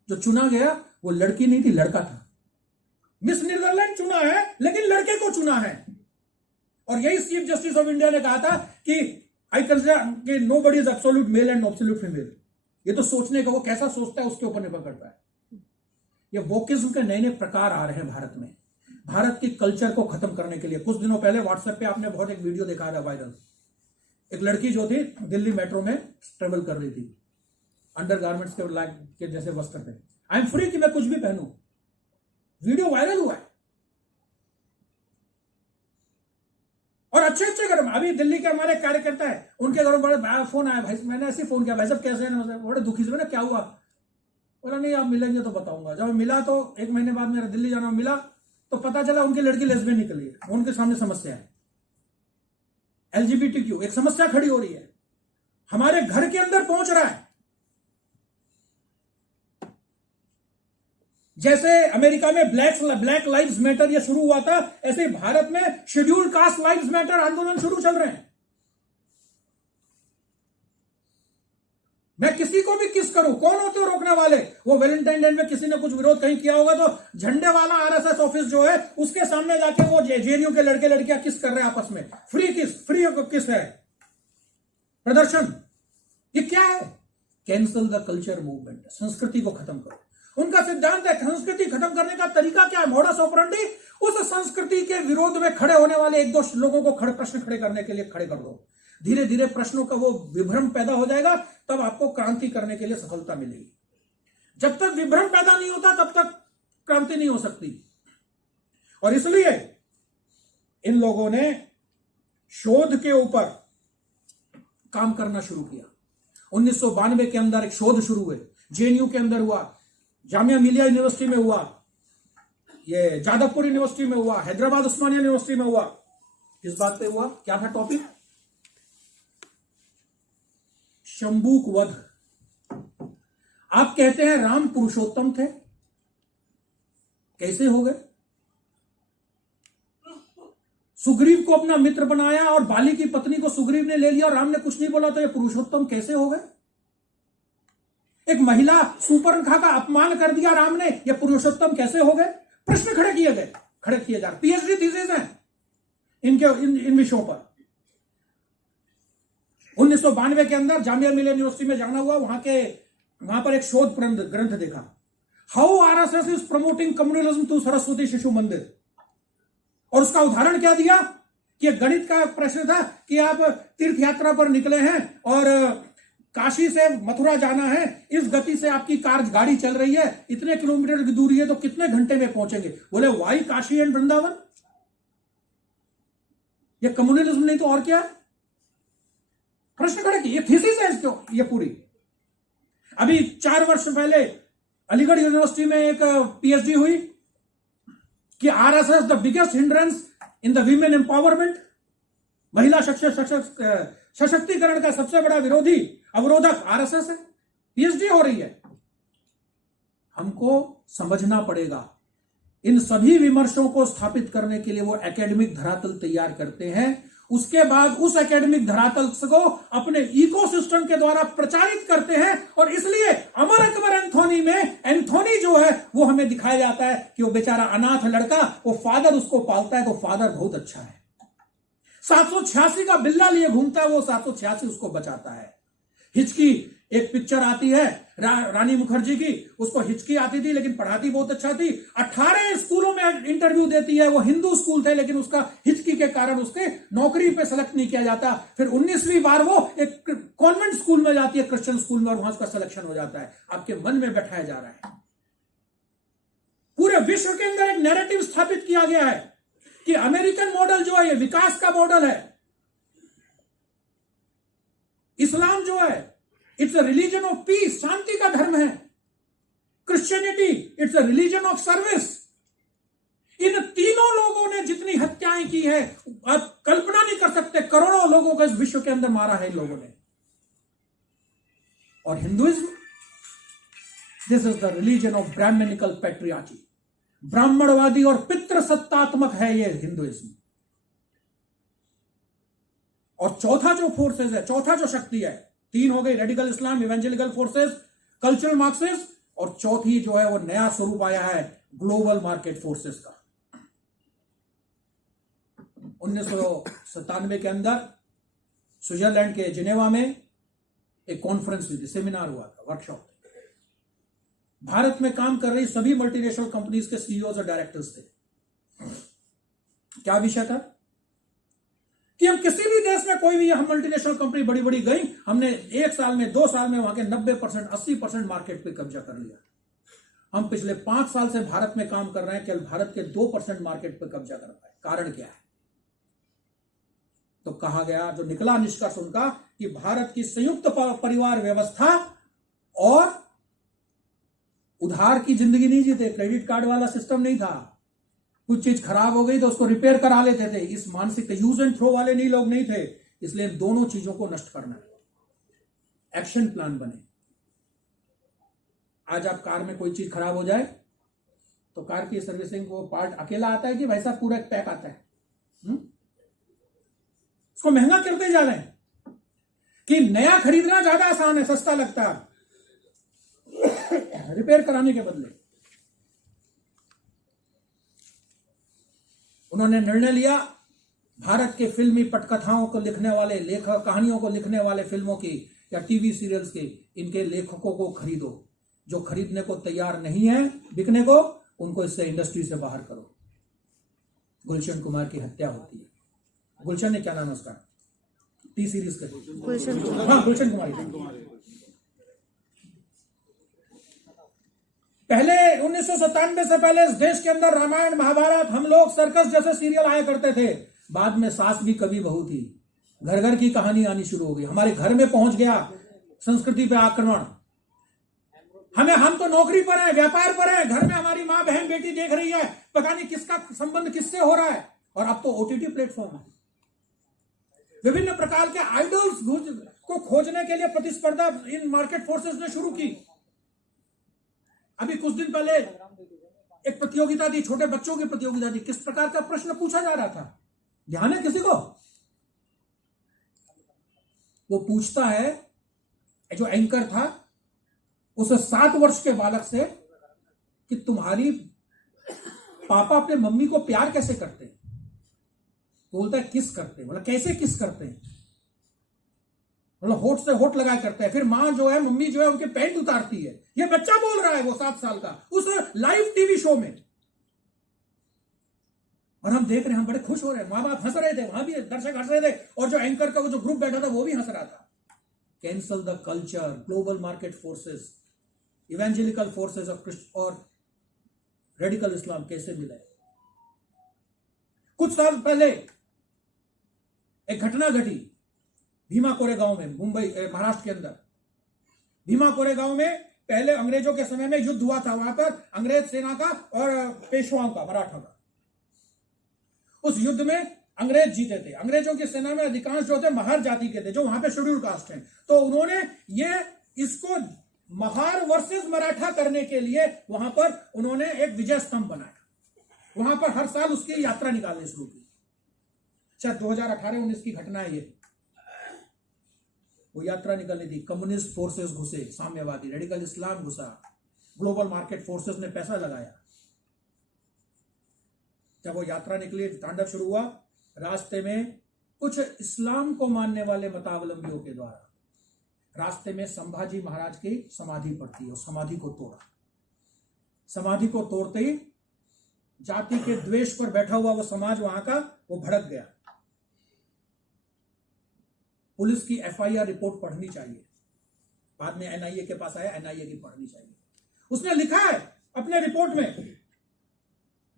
जो चुना गया वो लड़की नहीं थी, लड़का था। मिस नीदरलैंड चुना है लेकिन लड़के को चुना है। और यही चीफ जस्टिस ऑफ इंडिया ने कहा था कि आई कंसिडर कि nobody is absolute male and absolute female. ये तो सोचने का, वो कैसा सोचता है उसके ऊपर निर्भर करता है। ये वोकिज्म के नए नए प्रकार आ रहे हैं भारत में, भारत की कल्चर को खत्म करने के लिए। कुछ दिनों पहले व्हाट्सएप पे आपने बहुत एक वीडियो देखा था वायरल, एक लड़की जो थी दिल्ली मेट्रो में ट्रेवल कर रही थी, अंडरगारमेंट्स के जैसे वस्त्र पे, आई एम फ्री कि मैं कुछ भी पहनूं, वीडियो वायरल हुआ है। और अच्छे अच्छे घर में, अभी दिल्ली के हमारे कार्यकर्ता है, उनके घरों बड़े फोन आया, भाई मैंने ऐसे फोन किया, भाई साहब कैसे हैं, बड़े दुखी से, क्या हुआ, बोला नहीं आप मिलेंगे तो बताऊंगा। जब मिला तो 1 महीने बाद मेरा दिल्ली जाना, मिला तो पता चला उनकी लड़की लेस्बियन निकली है, उनके सामने समस्या है, LGBTQ एक समस्या खड़ी हो रही है, हमारे घर के अंदर पहुंच रहा है। जैसे अमेरिका में ब्लैक लाइव्स मैटर ये शुरू हुआ था, ऐसे भारत में शेड्यूल्ड कास्ट लाइव्स मैटर आंदोलन शुरू चल रहे हैं। मैं किसी को भी किस करूं, कौन होते हो रोकने वाले? वो वैलेंटाइन डे में किसी ने कुछ विरोध कहीं किया होगा तो झंडे वाला RSS ऑफिस जो है उसके सामने जाके वो JNU के लड़के लड़कियां किस कर रहे हैं आपस में, फ्री किस है प्रदर्शन। ये क्या है? कैंसल द कल्चर मूवमेंट, संस्कृति को खत्म करो। उनका सिद्धांत है संस्कृति खत्म करने का तरीका क्या है, मोडस ऑपरेंडी, उस संस्कृति के विरोध में खड़े होने वाले 1-2 लोगों को प्रश्न खड़े करने के लिए खड़े कर दो। धीरे धीरे प्रश्नों का वो विभ्रम पैदा हो जाएगा, तब आपको क्रांति करने के लिए सफलता मिलेगी। जब तक विभ्रम पैदा नहीं होता तब तक क्रांति नहीं हो सकती। और इसलिए इन लोगों ने शोध के ऊपर काम करना शुरू किया। 1992 के अंदर एक शोध शुरू हुए, JNU के अंदर हुआ, जामिया मिलिया यूनिवर्सिटी में हुआ, ये जादवपुर यूनिवर्सिटी में हुआ, हैदराबाद उस्मानिया यूनिवर्सिटी में हुआ। किस बात पे हुआ? क्या था टॉपिक? शंबूक वध। आप कहते हैं राम पुरुषोत्तम थे, कैसे हो गए? सुग्रीव को अपना मित्र बनाया और बाली की पत्नी को सुग्रीव ने ले लिया और राम ने कुछ नहीं बोला, तो ये पुरुषोत्तम कैसे हो गए? एक महिला सुपर्णखा का अपमान कर दिया राम ने, ये पुरुषोत्तम कैसे हो गए? प्रश्न खड़े किए जा रहे। पीएचडी थीसिस हैं इनके इन विषयों पर। 1992 के अंदर जामिया मिलिया यूनिवर्सिटी में जाना हुआ, वहां पर एक शोध ग्रंथ देखा, how RSS is promoting communalism to Saraswati Shishu Mandir. और उसका उदाहरण क्या दिया कि गणित का प्रश्न था कि आप तीर्थ यात्रा पर निकले हैं और काशी से मथुरा जाना है, इस गति से आपकी गाड़ी चल रही है, इतने किलोमीटर की दूरी है, तो कितने घंटे में पहुंचेंगे? बोले वाई काशी एंड वृंदावन? ये कम्युनलिज्म नहीं तो और क्या है? प्रश्न खड़े किए। ये थीसिस है इसको, ये पूरी। अभी 4 वर्ष पहले अलीगढ़ यूनिवर्सिटी में एक पीएचडी हुई कि RSS the biggest hindrance in the women empowerment, महिला सशक्तिकरण का सबसे बड़ा अवरोधक आरएसएस है। पीएचडी हो रही है। हमको समझना पड़ेगा, इन सभी विमर्शों को स्थापित करने के लिए वो एकेडमिक धरातल तैयार करते हैं, उसके बाद उस एकेडमिक धरातल को अपने इकोसिस्टम के द्वारा प्रचारित करते हैं। और इसलिए अमर अकबर एंथोनी में एंथोनी जो है वो हमें दिखाया जाता है कि वो बेचारा अनाथ लड़का, वो फादर उसको पालता है, तो फादर बहुत अच्छा है। 786 का बिल्ला लिए घूमता है, वो 786 उसको बचाता है। हिचकी एक पिक्चर आती है रानी मुखर्जी की, उसको हिचकी आती थी लेकिन पढ़ाती बहुत अच्छा थी। 18 स्कूलों में इंटरव्यू देती है, वो हिंदू स्कूल थे लेकिन उसका हिचकी के कारण उसके नौकरी पे सेलेक्ट नहीं किया जाता। फिर 19वीं बार वो एक कॉन्वेंट स्कूल में जाती है, क्रिश्चियन स्कूल में, और वहां उसका सिलेक्शन हो जाता है। आपके मन में बैठाया जा रहा है। पूरे विश्व के अंदर एक नैरेटिव स्थापित किया गया है कि अमेरिकन मॉडल जो है ये विकास का मॉडल है। इस्लाम जो है it's a religion of peace, शांति का धर्म है। Christianity it's a religion of service. इन तीनों लोगों ने जितनी हत्याएं की है आप कल्पना नहीं कर सकते, करोड़ों लोगों को इस विश्व के अंदर मारा है इन लोगों ने। और Hinduism, this is the religion of Brahmanical patriarchy. ब्राह्मणवादी और पितृसत्तात्मक है ये हिंदुइज्म। और चौथा जो फोर्सेस है, चौथा जो शक्ति है, 3 हो गई, रेडिकल इस्लाम, इवेंजेलिकल फोर्सेस, कल्चरल मार्क्सिस्ट, और चौथी जो है वो नया स्वरूप आया है ग्लोबल मार्केट फोर्सेस का। 1997 के अंदर स्विट्जरलैंड के जिनेवा में एक कॉन्फ्रेंस हुई थी, सेमिनार हुआ था, वर्कशॉप। भारत में काम कर रही सभी मल्टीनेशनल कंपनीज के सीईओज और डायरेक्टर्स थे। क्या विषय था कि हम किसी भी देश में कोई भी हम मल्टीनेशनल कंपनी बड़ी बड़ी गई, हमने 1 साल में 2 साल में वहां के 90% 80% मार्केट पे कब्जा कर लिया। हम पिछले 5 साल से भारत में काम कर रहे हैं, केवल भारत के 2% मार्केट पे कब्जा कर पाए। कारण क्या है? तो कहा गया, जो निकला निष्कर्ष उनका, कि भारत की संयुक्त परिवार व्यवस्था और उधार की जिंदगी नहीं जीते, क्रेडिट कार्ड वाला सिस्टम नहीं था। कुछ चीज खराब हो गई तो उसको रिपेयर करा लेते थे, इस मानसिक यूज एंड थ्रो वाले लोग नहीं थे। इसलिए दोनों चीजों को नष्ट करना है। एक्शन प्लान बने। आज आप कार में कोई चीज खराब हो जाए तो कार की सर्विसिंग को पार्ट अकेला आता है कि भाई साहब पूरा पैक आता है? उसको महंगा करते जा रहे हैं कि नया खरीदना ज्यादा आसान है, सस्ता लगता है रिपेयर कराने के बदले। उन्होंने निर्णय लिया, भारत के फिल्मी पटकथाओं को लिखने वाले लेखक, कहानियों को लिखने वाले फिल्मों की या टीवी सीरियल्स के, इनके लेखकों को खरीदो। जो खरीदने को तैयार नहीं है बिकने को, उनको इससे इंडस्ट्री से बाहर करो। गुलशन कुमार की हत्या होती है। गुलशन ने, क्या नाम है उसका, टी सीरीज का, गुलशन कुमारी। पहले 1997 से पहले इस देश के अंदर रामायण, महाभारत, हम लोग, सर्कस जैसे सीरियल आया करते थे। बाद में सास भी कभी बहू थी, घर घर की कहानी आनी शुरू हो गई। हमारे घर में पहुंच गया संस्कृति पे आक्रमण। हम तो नौकरी पर हैं, व्यापार पर हैं, घर में हमारी माँ बहन बेटी देख रही है, पता नहीं किसका संबंध किससे हो रहा है। और अब तो ओटीटी प्लेटफॉर्म है। विभिन्न प्रकार के आइडल्स को खोजने के लिए प्रतिस्पर्धा इन मार्केट फोर्सेस ने शुरू की। अभी कुछ दिन पहले एक प्रतियोगिता थी, छोटे बच्चों की प्रतियोगिता थी। किस प्रकार का प्रश्न पूछा जा रहा था? ध्यान है किसी को? वो पूछता है, जो एंकर था उस 7 वर्ष के बालक से, कि तुम्हारी पापा अपने मम्मी को प्यार कैसे करते हैं? बोलता है किस करते हैं। बोला कैसे किस करते हैं? बोला होठ से होठ लगाए करते हैं। फिर मां जो है, मम्मी जो है, उनके पैंट उतारती है। ये बच्चा बोल रहा है, वो 7 साल का, उस लाइव टीवी शो में। और हम देख रहे हैं, हम बड़े खुश हो रहे हैं, माँ बाप हंस रहे थे, वहां भी दर्शक हंस रहे थे, और जो एंकर का वो जो ग्रुप बैठा था वो भी हंस रहा था। Cancel the culture, global market forces, evangelical forces और रेडिकल इस्लाम कैसे मिले? कुछ साल पहले एक घटना घटी भीमा कोरेगांव में, मुंबई महाराष्ट्र के अंदर। भीमा कोरेगांव में पहले अंग्रेजों के समय में युद्ध हुआ था, वहां पर अंग्रेज सेना का और पेशवाओं का, मराठा का। उस युद्ध में अंग्रेज जीते थे। अंग्रेजों की सेना में अधिकांश जो थे महार जाति के थे, जो वहां पे शेड्यूल कास्ट हैं। तो उन्होंने इसको महार वर्सेस मराठा करने के लिए वहां पर उन्होंने एक विजय स्तंभ बनाया। वहां पर हर साल उसकी यात्रा निकालनी शुरू की। शायद 2018-19 की घटना है ये। वो यात्रा निकलनी थी, कम्युनिस्ट फोर्सेस घुसे, साम्यवादी रेडिकल इस्लाम घुसा, ग्लोबल मार्केट फोर्सेस ने पैसा लगाया। जब वो यात्रा निकली, तांडव शुरू हुआ, रास्ते में कुछ इस्लाम को मानने वाले मतावलंबियों के द्वारा रास्ते में संभाजी महाराज की समाधि पड़ती है। उस समाधि को तोड़ा। समाधि को तोड़ते ही जाति के द्वेष पर बैठा हुआ वो समाज वहां का, वो भड़क गया। पुलिस की एफआईआर रिपोर्ट पढ़नी चाहिए। बाद में एनआईए के पास आया, एनआईए की पढ़नी चाहिए। उसने लिखा है अपने रिपोर्ट में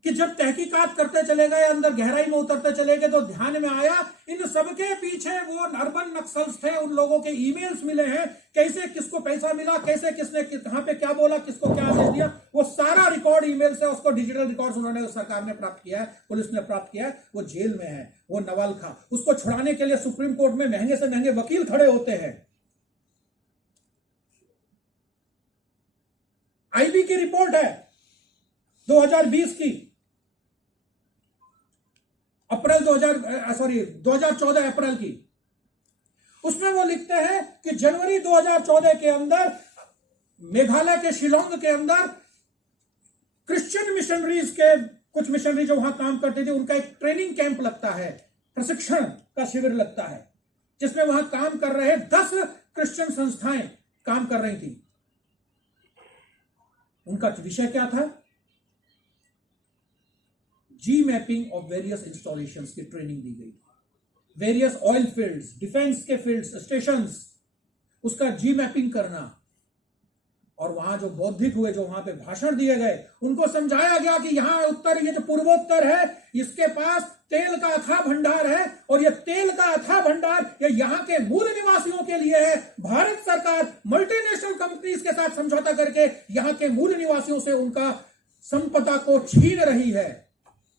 कि जब तहकीकात करते चले गए, अंदर गहराई में उतरते चले गए, तो ध्यान में आया इन सबके पीछे वो अर्बन नक्सल्स थे। उन लोगों के ईमेल्स मिले हैं, कैसे किसको पैसा मिला, कैसे किसने कहां पे क्या बोला, किसको क्या आदेश दिया, वो सारा रिकॉर्ड ईमेल से, उसको डिजिटल रिकॉर्ड उन्होंने, सरकार ने प्राप्त किया है, पुलिस ने प्राप्त किया है। वो जेल में है, वो नवाल खा। उसको छुड़ाने के लिए सुप्रीम कोर्ट में महंगे से महंगे वकील खड़े होते हैं। आईबी की रिपोर्ट है 2020 की, अप्रैल 2014 अप्रैल की। उसमें वो लिखते हैं कि जनवरी 2014 के अंदर मेघालय के शिलोंग के अंदर क्रिश्चियन मिशनरीज के कुछ मिशनरी जो वहां काम करते थे, उनका एक ट्रेनिंग कैंप लगता है, प्रशिक्षण का शिविर लगता है, जिसमें वहां काम कर रहे 10 क्रिश्चियन संस्थाएं काम कर रही थी। उनका विषय क्या था? जी मैपिंग ऑफ वेरियस इंस्टॉलेशंस की ट्रेनिंग दी गई। वेरियस ऑयल फील्ड्स, डिफेंस के फील्ड्स, स्टेशंस, उसका जी मैपिंग करना। और वहां जो बौद्धिक हुए, जो वहां पे भाषण दिए गए, उनको समझाया गया कि यहां उत्तर, ये जो पूर्वोत्तर है, इसके पास तेल का अथाह भंडार है, और ये तेल का अथाह भंडार ये यहां के मूल निवासियों के लिए है। भारत सरकार मल्टीनेशनल कंपनीज के साथ समझौता करके यहां के मूल निवासियों से उनका संपदा को छीन रही है।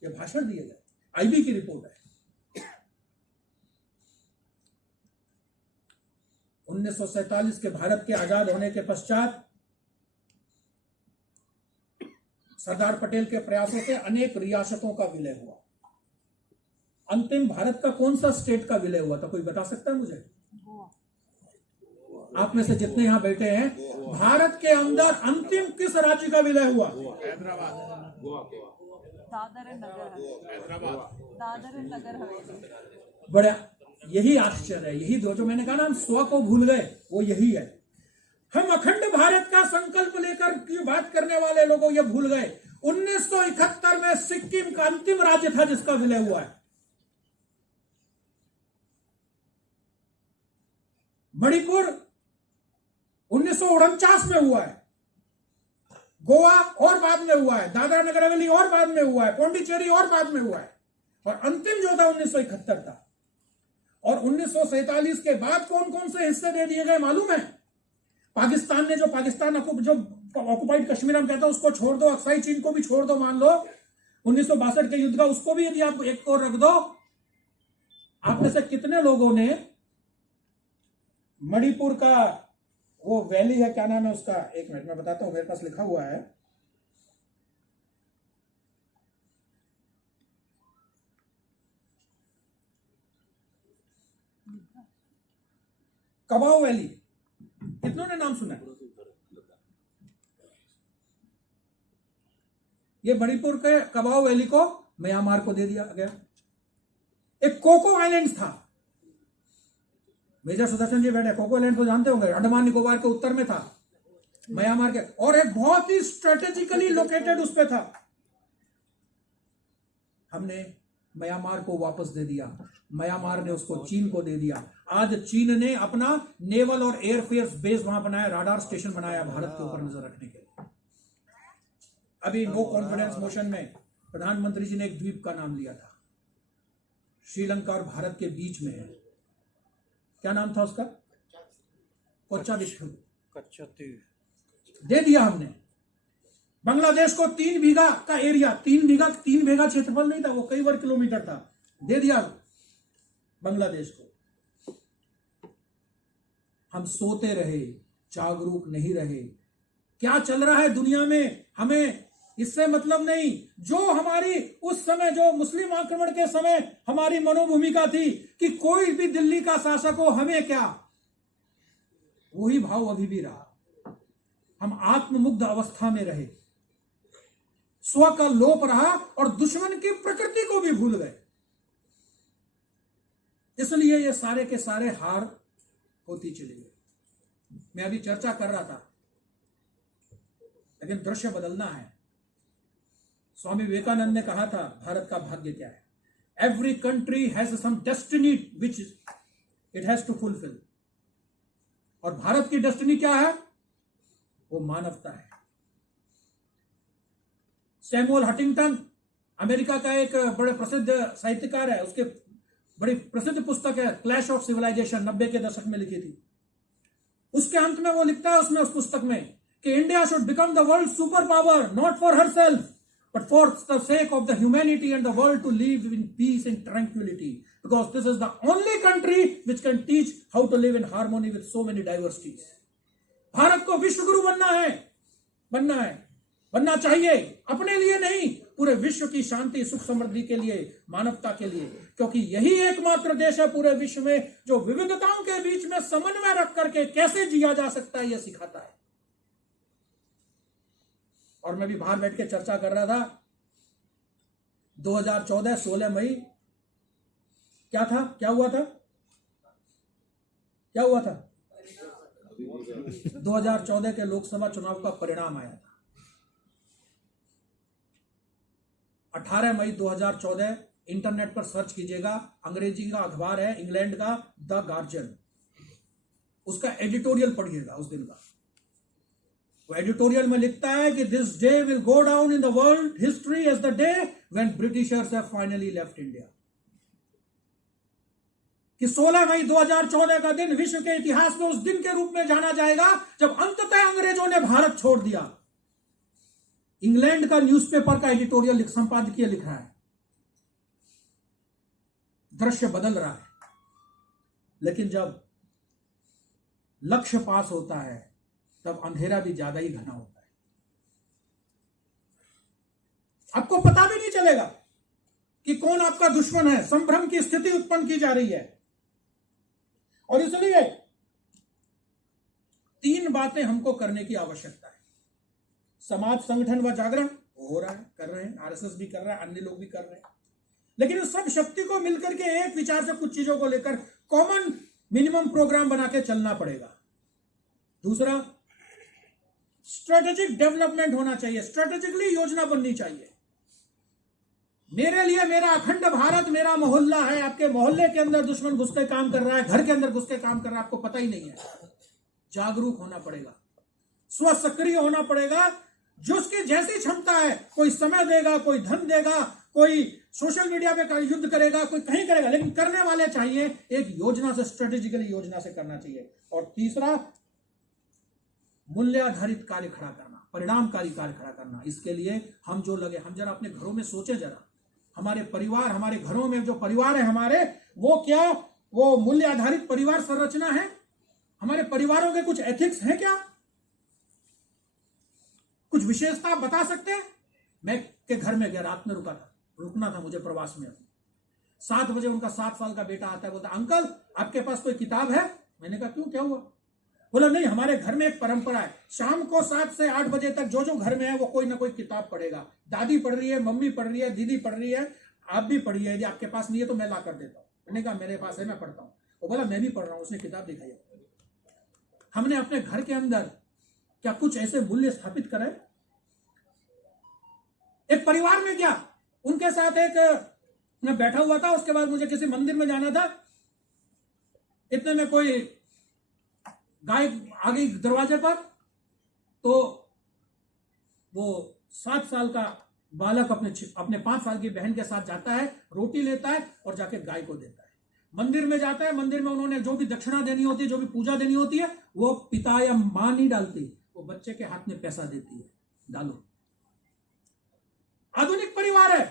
ये भाषण दिए गए, आईबी की रिपोर्ट है। 1947 के भारत के आजाद होने के पश्चात सरदार पटेल के प्रयासों से अनेक रियासतों का विलय हुआ। अंतिम भारत का कौन सा स्टेट का विलय हुआ था, कोई बता सकता है मुझे? आप में से जितने यहां बैठे हैं, भारत के अंदर अंतिम किस राज्य का विलय हुआ? दादर नगर हवेली। बड़ा यही आश्चर्य है, यही जो मैंने कहा ना, हम स्व को भूल गए, वो यही है। हम अखंड भारत का संकल्प लेकर की बात करने वाले लोगों ये भूल गए 1971 में सिक्किम का अंतिम राज्य था जिसका विलय हुआ है। मणिपुर 1949 में हुआ है। गोवा और बाद में हुआ है, दादरा नगर हवेली और बाद में हुआ है, पौंडीचेरी और बाद में हुआ है, और अंतिम जो था 1971 था। और 1947 के बाद कौन कौन से हिस्से दे दिए गए मालूम है? पाकिस्तान ने, जो पाकिस्तान जो ऑक्युपाइड कश्मीर हम कहते हैं, उसको छोड़ दो, अक्साई चीन को भी छोड़ दो, मान लो 1962 के युद्ध का, उसको भी यदि आप एक और रख दो, आप में से कितने लोगों ने मणिपुर का वो वैली है, क्या नाम है उसका, एक मिनट में बताता हूं, मेरे पास लिखा हुआ है, कबाओ वैली, कितनों ने नाम सुना है? ये मणिपुर के कबाओ वैली को म्यांमार को दे दिया गया। एक कोको आइलैंड था, मेजर सुदर्शन जी बैठे, कोको आइलैंड तो जानते होंगे, अंडमान निकोबार के उत्तर में था, म्यांमार के, और एक बहुत ही स्ट्रेटेजिकली लोकेटेड उस पे था। हमने म्यांमार को वापस दे दिया, म्यांमार ने उसको चीन को दे दिया। आज चीन ने अपना नेवल और एयरफोर्स बेस वहां बनाया, राडार स्टेशन बनाया भारत के ऊपर नजर रखने के लिए। अभी नो कॉन्फिडेंस मोशन में प्रधानमंत्री जी ने एक द्वीप का नाम लिया था, श्रीलंका और भारत के बीच में है, क्या नाम था उसका? कोच्चादिप्पू। दे दिया हमने। बांग्लादेश को 3 बीघा का एरिया, 3 बीघा क्षेत्रफल नहीं था, वो कई वर्ग किलोमीटर था, दे दिया बांग्लादेश को। हम सोते रहे, जागरूक नहीं रहे। क्या चल रहा है दुनिया में हमें इससे मतलब नहीं। जो हमारी उस समय, जो मुस्लिम आक्रमण के समय हमारी मनोभूमिका थी कि कोई भी दिल्ली का शासक हो, हमें क्या, वही भाव अभी भी रहा। हम आत्ममुग्ध अवस्था में रहे, स्व का लोप रहा और दुश्मन की प्रकृति को भी भूल गए। इसलिए ये सारे के सारे हार होती चली गई। मैं अभी चर्चा कर रहा था, लेकिन दृश्य बदलना है। स्वामी विवेकानंद ने कहा था, भारत का भाग्य क्या है? Every country has some destiny which it has to fulfil. और भारत की डेस्टिनी क्या है? वो मानवता है। सैमुअल हंटिंगटन, अमेरिका का एक बड़े प्रसिद्ध साहित्यकार है, उसके बड़ी प्रसिद्ध पुस्तक है क्लैश ऑफ सिविलाइजेशन, 90 के दशक में लिखी थी। उसके अंत में वो लिखता है उसमें, उस पुस्तक में, कि India should become the world super power, not for herself but for the sake of the humanity and the world to live in peace and tranquility, because this is the only country which can teach how to live in harmony with so many diversities. Bharat को विश्व गुरु बनना चाहिए, अपने लिए नहीं, पूरे विश्व की शांति, सुख, समृद्धि के लिए, मानवता के लिए, क्योंकि यही एकमात्र देश है पूरे विश्व में जो विविधताओं के बीच में समन्वय रख करके कैसे जिया जा सकता है, यह सिखाता है। और मैं भी बाहर बैठ के चर्चा कर रहा था, 2014 16 मई क्या था, क्या हुआ था 2014 के लोकसभा चुनाव का परिणाम आया था। 18 मई 2014, इंटरनेट पर सर्च कीजिएगा, अंग्रेजी का अखबार है इंग्लैंड का, द गार्जियन, उसका एडिटोरियल पढ़िएगा उस दिन का। वो एडिटोरियल में लिखता है कि this day will go down in the world history as the day when Britishers have finally left India. कि 16 मई 2014 का दिन विश्व के इतिहास में उस दिन के रूप में जाना जाएगा जब अंततः अंग्रेजों ने भारत छोड़ दिया। इंग्लैंड का न्यूज़पेपर का एडिटोरियल संपादकीय लिख रहा है। दृश्य बदल रहा है, लेकिन जब लक्ष्य पास होता है तब अंधेरा भी ज्यादा ही घना होता है। आपको पता भी नहीं चलेगा कि कौन आपका दुश्मन है। संभ्रम की स्थिति उत्पन्न की जा रही है। और इसलिए 3 बातें हमको करने की आवश्यकता है। समाज संगठन व जागरण हो रहा है, कर रहे हैं, आरएसएस भी कर रहा है, अन्य लोग भी कर रहे हैं, लेकिन इस सब शक्ति को मिलकर के एक विचार से कुछ चीजों को लेकर कॉमन मिनिमम प्रोग्राम बना के चलना पड़ेगा। दूसरा, स्ट्रेटेजिक डेवलपमेंट होना चाहिए, स्ट्रेटेजिकली योजना बननी चाहिए। मेरे लिए मेरा अखंड भारत मेरा मोहल्ला है। आपके मोहल्ले के अंदर दुश्मन घुस के काम कर रहा है, घर के अंदर घुस के काम कर रहा है, आपको पता ही नहीं है। जागरूक होना पड़ेगा, स्व सक्रिय होना पड़ेगा। जो उसकी जैसी क्षमता है, कोई समय देगा, कोई धन देगा, कोई सोशल मीडिया पे युद्ध करेगा, कोई कहीं करेगा, लेकिन करने वाले चाहिए। एक योजना से, स्ट्रेटेजिकली योजना से करना चाहिए। और तीसरा, मूल्य आधारित कार्य खड़ा करना, परिणामकारी कार्य खड़ा करना। इसके लिए हम जो लगे, हम जरा अपने घरों में सोचें, जरा हमारे परिवार, हमारे घरों में जो परिवार है हमारे, वो क्या वो मूल्य आधारित परिवार संरचना है? हमारे परिवारों के कुछ एथिक्स हैं क्या? कुछ विशेषता बता सकते हैं? मैं के घर में गया, रात में रुकना था मुझे प्रवास में। 7 बजे उनका 7 साल का बेटा आता है, बोलता अंकल आपके पास कोई किताब है? मैंने कहा क्यों, क्या हुआ? बोला नहीं, हमारे घर में एक परंपरा है, शाम को 7 से 8 बजे तक जो जो घर में है वो कोई ना कोई किताब पढ़ेगा। दादी पढ़ रही है, मम्मी पढ़ रही है, दीदी पढ़ रही है, आप भी पढ़िए, यदि आपके पास नहीं है तो मैं ला कर देता हूँ। मैंने कहा मेरे पास है, मैं पढ़ता हूँ। वो बोला मैं भी पढ़ रहा हूँ। उसने किताब दिखाई। हमने अपने घर के अंदर क्या कुछ ऐसे मूल्य स्थापित करे? एक परिवार में क्या, उनके साथ एक मैं बैठा हुआ था, उसके बाद मुझे किसी मंदिर में जाना था, इतने में कोई गाय आ गई दरवाजे पर, तो वो 7 साल का बालक अपने 5 साल की बहन के साथ जाता है, रोटी लेता है और जाके गाय को देता है। मंदिर में जाता है, मंदिर में उन्होंने जो भी दक्षिणा देनी होती है, जो भी पूजा देनी होती है, वो पिता या मां नहीं डालती, वो बच्चे के हाथ में पैसा देती है, डालो। आधुनिक परिवार है,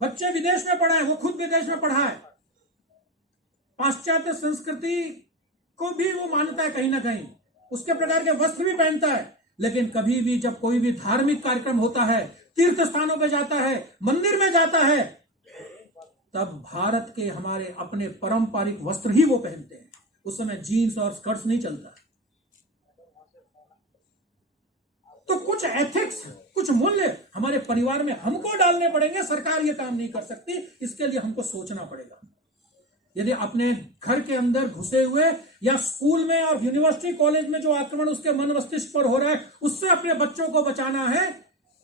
बच्चे विदेश में पढ़ा है, वो खुद विदेश में पढ़ा है, पाश्चात्य संस्कृति को भी वो मानता है कहीं ना कहीं, उसके प्रकार के वस्त्र भी पहनता है, लेकिन कभी भी जब कोई भी धार्मिक कार्यक्रम होता है, तीर्थ स्थानों पे जाता है, मंदिर में जाता है, तब भारत के हमारे अपने पारंपरिक वस्त्र ही वो पहनते हैं। उस समय जीन्स और स्कर्ट्स नहीं चलता। तो कुछ एथिक्स, कुछ मूल्य हमारे परिवार में हमको डालने पड़ेंगे। सरकार ये काम नहीं कर सकती, इसके लिए हमको सोचना पड़ेगा। यदि अपने घर के अंदर घुसे हुए या स्कूल में और यूनिवर्सिटी कॉलेज में जो आक्रमण उसके मन मस्तिष्क पर हो रहा है, उससे अपने बच्चों को बचाना है,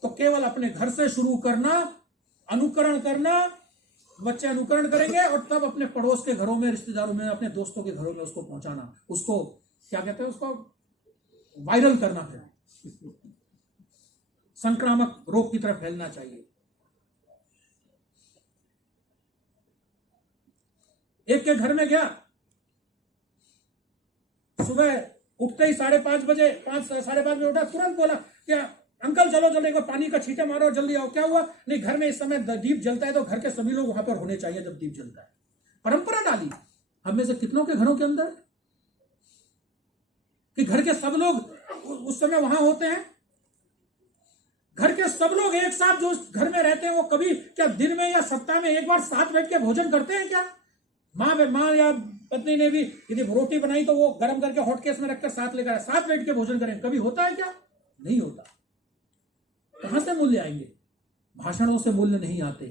तो केवल अपने घर से शुरू करना, अनुकरण करना, बच्चे अनुकरण करेंगे और तब अपने पड़ोस के घरों में, रिश्तेदारों में, अपने दोस्तों के घरों में उसको पहुंचाना, उसको क्या कहते हैं, उसको वायरल करना, फिर संक्रामक रोग की तरफ फैलना चाहिए। एक के घर में गया, सुबह उठते ही 5:30 बजे, 5:30 बजे उठा, तुरंत बोला क्या अंकल चलो जल्दी एक पानी का छींटे मारो और जल्दी आओ। क्या हुआ? नहीं, घर में इस समय दीप जलता है तो घर के सभी लोग वहां पर होने चाहिए जब दीप जलता है। परंपरा डाली। हम में से कितनों के घरों के अंदर कि घर के सब लोग उस समय वहां होते हैं? घर के सब लोग एक साथ जो घर में रहते हैं वो कभी क्या दिन में या सप्ताह में एक बार साथ बैठ के भोजन करते हैं क्या? माँ या पत्नी ने भी यदि रोटी बनाई तो वो गर्म करके हॉटकेस में रखकर साथ लेकर साथ बैठ के भोजन करें, कभी होता है क्या? नहीं होता। कहां से मूल्य आएंगे? भाषणों से मूल्य नहीं आते।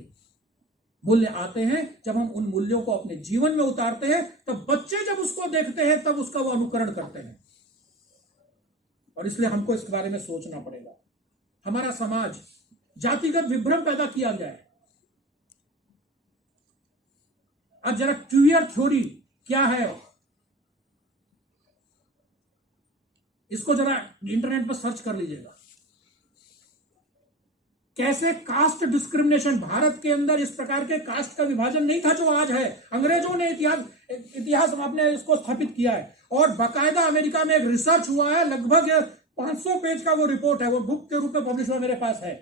मूल्य आते हैं जब हम उन मूल्यों को अपने जीवन में उतारते हैं, तब बच्चे जब उसको देखते हैं तब उसका वो अनुकरण करते हैं। और इसलिए हमको इस बारे में सोचना पड़ेगा। हमारा समाज जातिगत विभ्रम पैदा किया गया है। आज जरा क्वियर थ्योरी क्या है, इसको जरा इंटरनेट पर सर्च कर लीजिएगा। कैसे कास्ट डिस्क्रिमिनेशन, भारत के अंदर इस प्रकार के कास्ट का विभाजन नहीं था जो आज है। अंग्रेजों ने इतिहास में अपने इसको स्थापित किया है और बाकायदा अमेरिका में एक रिसर्च हुआ है, लगभग 500 पेज का वो रिपोर्ट है, वो बुक के रूप में पब्लिश हुआ, मेरे पास है।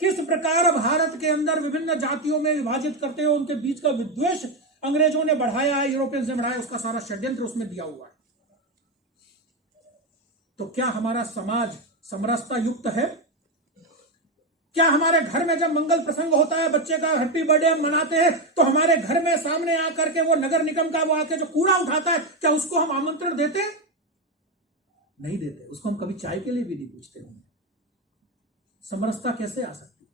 किस प्रकार भारत के अंदर विभिन्न जातियों में विभाजित करते हुए उनके बीच का विद्वेष अंग्रेजों ने बढ़ाया है, यूरोपियंस ने बढ़ाया, उसका सारा षड्यंत्र उसमें दिया हुआ है। तो क्या हमारा समाज समरसता युक्त है? क्या हमारे घर में जब मंगल प्रसंग होता है, बच्चे का हैप्पी बर्थडे हम मनाते हैं, तो हमारे घर में सामने आकर के वो नगर निगम का वो आके जो कूड़ा उठाता है, क्या उसको हम आमंत्रण देते हैं? नहीं देते। उसको हम कभी चाय के लिए भी नहीं पूछते होंगे। समरसता कैसे आ सकती?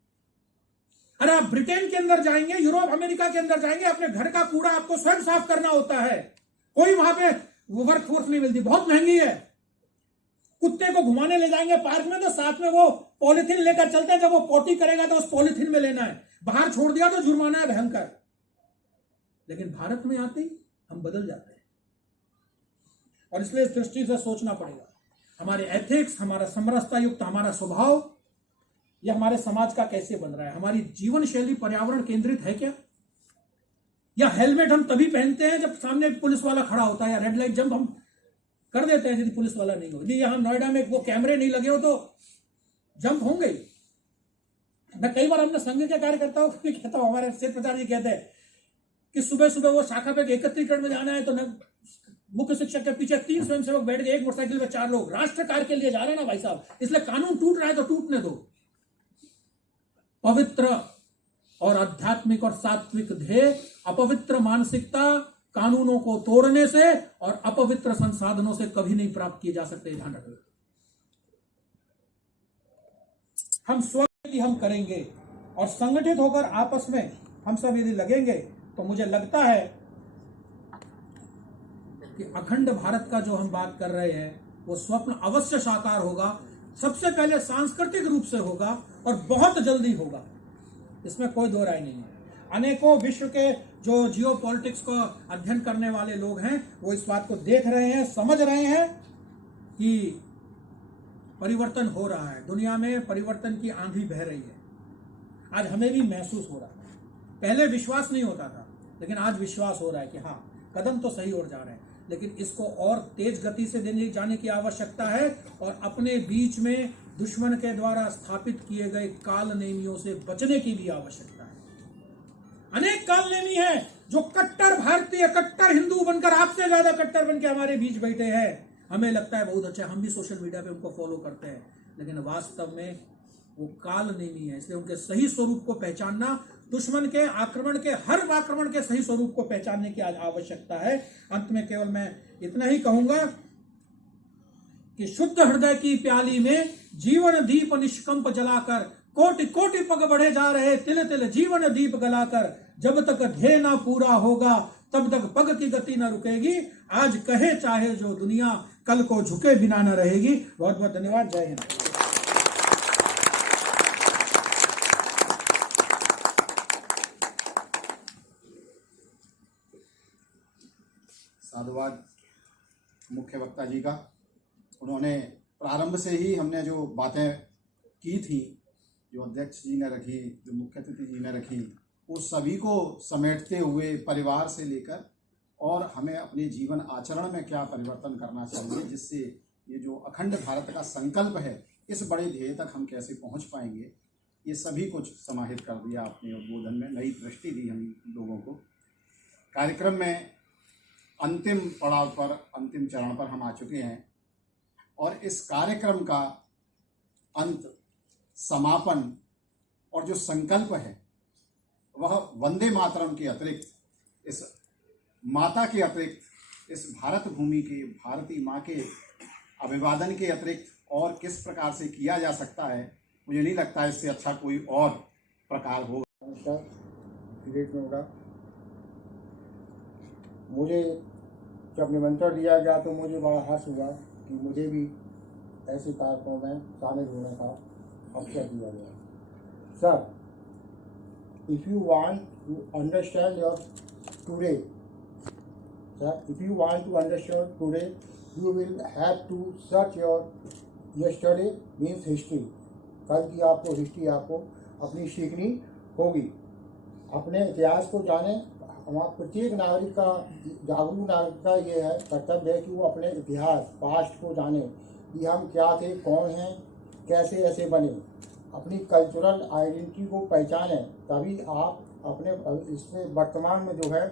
अरे आप ब्रिटेन के अंदर जाएंगे, यूरोप अमेरिका के अंदर जाएंगे, अपने घर का कूड़ा आपको स्वयं साफ करना होता है। कोई वहां पे वर्क फोर्स नहीं मिलती, बहुत महंगी है। कुत्ते को घुमाने ले जाएंगे पार्क में तो साथ में वो पॉलिथीन लेकर चलते हैं, जब वो पोटी करेगा तो उस पॉलिथीन में लेना है, बाहर छोड़ दिया तो जुर्माना है भयंकर। लेकिन भारत में आते ही हम बदल जाते हैं। और इसलिए इस दृष्टि से सोचना पड़ेगा, हमारे एथिक्स, हमारा समरसता युक्त हमारा स्वभाव, यह हमारे समाज का कैसे बन रहा है? हमारी जीवन शैली पर्यावरण केंद्रित है क्या? या हेलमेट हम तभी पहनते हैं जब सामने पुलिस वाला खड़ा होता है, या रेड लाइट जंप हम कर देते हैं यदि पुलिस वाला नहीं हो। यदि यहां नोएडा में वो कैमरे नहीं लगे हो तो जंप होंगे। मैं कई बार अपने संघ के कार्यकर्ताओं को भी कहता हूं, हमारे सेठ प्रधान जी कहते हैं कि सुबह सुबह वो शाखा पे एकत्रीकरण में जाना है तो मुख्य शिक्षक के पीछे 3 स्वयंसेवक बैठ गए, एक मोटरसाइकिल में 4 लोग। राष्ट्र कार्य के लिए जा रहे हैं ना भाई साहब, इसलिए कानून टूट रहा है तो टूटने दो। पवित्र और आध्यात्मिक और सात्विक ध्येय, अपवित्र मानसिकता कानूनों को तोड़ने से और अपवित्र संसाधनों से कभी नहीं प्राप्त किए जा सकते। ध्यान रखिए, हम स्वयं हम करेंगे और संगठित होकर आपस में हम सब यदि लगेंगे तो मुझे लगता है कि अखंड भारत का जो हम बात कर रहे हैं वो स्वप्न अवश्य साकार होगा। सबसे पहले सांस्कृतिक रूप से होगा और बहुत जल्दी होगा, इसमें कोई दो राय नहीं है। अनेकों विश्व के जो जियो पॉलिटिक्स को अध्ययन करने वाले लोग हैं वो इस बात को देख रहे हैं, समझ रहे हैं कि परिवर्तन हो रहा है, दुनिया में परिवर्तन की आंधी बह रही है। आज हमें भी महसूस हो रहा है, पहले विश्वास नहीं होता था लेकिन आज विश्वास हो रहा है कि हाँ, कदम तो सही ओर जा रहे हैं, लेकिन इसको और तेज गति से जाने की आवश्यकता है और अपने बीच में दुश्मन के द्वारा स्थापित किए गए काल नेमियों से बचने की भी आवश्यकता है। अनेक काल नेमी हैं जो कट्टर भारतीय, कट्टर हिंदू बनकर आपसे ज्यादा कट्टर बनकर हमारे बीच बैठे हैं। हमें लगता है बहुत अच्छा, हम भी सोशल मीडिया पे उनको फॉलो करते हैं, लेकिन वास्तव में वो काल नेमी है। इसलिए उनके सही स्वरूप को पहचानना, दुश्मन के आक्रमण के, हर आक्रमण के सही स्वरूप को पहचानने की आज आवश्यकता है। अंत में केवल मैं इतना ही कहूंगा कि शुद्ध हृदय की प्याली में जीवन दीप निष्कंप जलाकर कोटि कोटि पग बढ़े जा रहे, तिल तिल जीवन दीप गलाकर, जब तक ध्येय ना पूरा होगा तब तक पग की गति न रुकेगी। आज कहे चाहे जो दुनिया, कल को झुके बिना न रहेगी। बहुत बहुत धन्यवाद। जय हिंद। साधुवाद मुख्य वक्ता जी का। उन्होंने प्रारंभ से ही हमने जो बातें की थी, जो अध्यक्ष जी ने रखी, जो मुख्य अतिथि जी ने रखी, उस सभी को समेटते हुए परिवार से लेकर और हमें अपने जीवन आचरण में क्या परिवर्तन करना चाहिए, जिससे ये जो अखंड भारत का संकल्प है, इस बड़े ध्येय तक हम कैसे पहुंच पाएंगे, ये सभी कुछ समाहित कर दिया अपने उद्बोधन में, नई दृष्टि दी हम लोगों को। कार्यक्रम में अंतिम पड़ाव पर, अंतिम चरण पर हम आ चुके हैं और इस कार्यक्रम का अंत, समापन और जो संकल्प है वह वंदे मातरम के अतिरिक्त, इस माता के अतिरिक्त, इस भारत भूमि के, भारतीय माँ के अभिवादन के अतिरिक्त और किस प्रकार से किया जा सकता है, मुझे नहीं लगता इससे अच्छा कोई और प्रकार हो। मुझे जब निमंत्रण दिया गया तो मुझे बड़ा हर्ष हुआ कि मुझे भी ऐसे कार्यक्रमों में शामिल होने का अवसर दिया गया। Sir, if you want to understand your today, sir, if you want to understand today, you will have to search your yesterday means history. कल की आपको हिस्ट्री आपको अपनी सीखनी होगी। अपने इतिहास को जाने। हमारा प्रत्येक नागरिक का, जागरूक नागरिक का ये है, कर्तव्य है कि वो अपने इतिहास, पास्ट को जाने कि हम क्या थे, कौन हैं, कैसे ऐसे बने, अपनी कल्चरल आइडेंटिटी को पहचाने। तभी आप अपने इसमें वर्तमान में जो है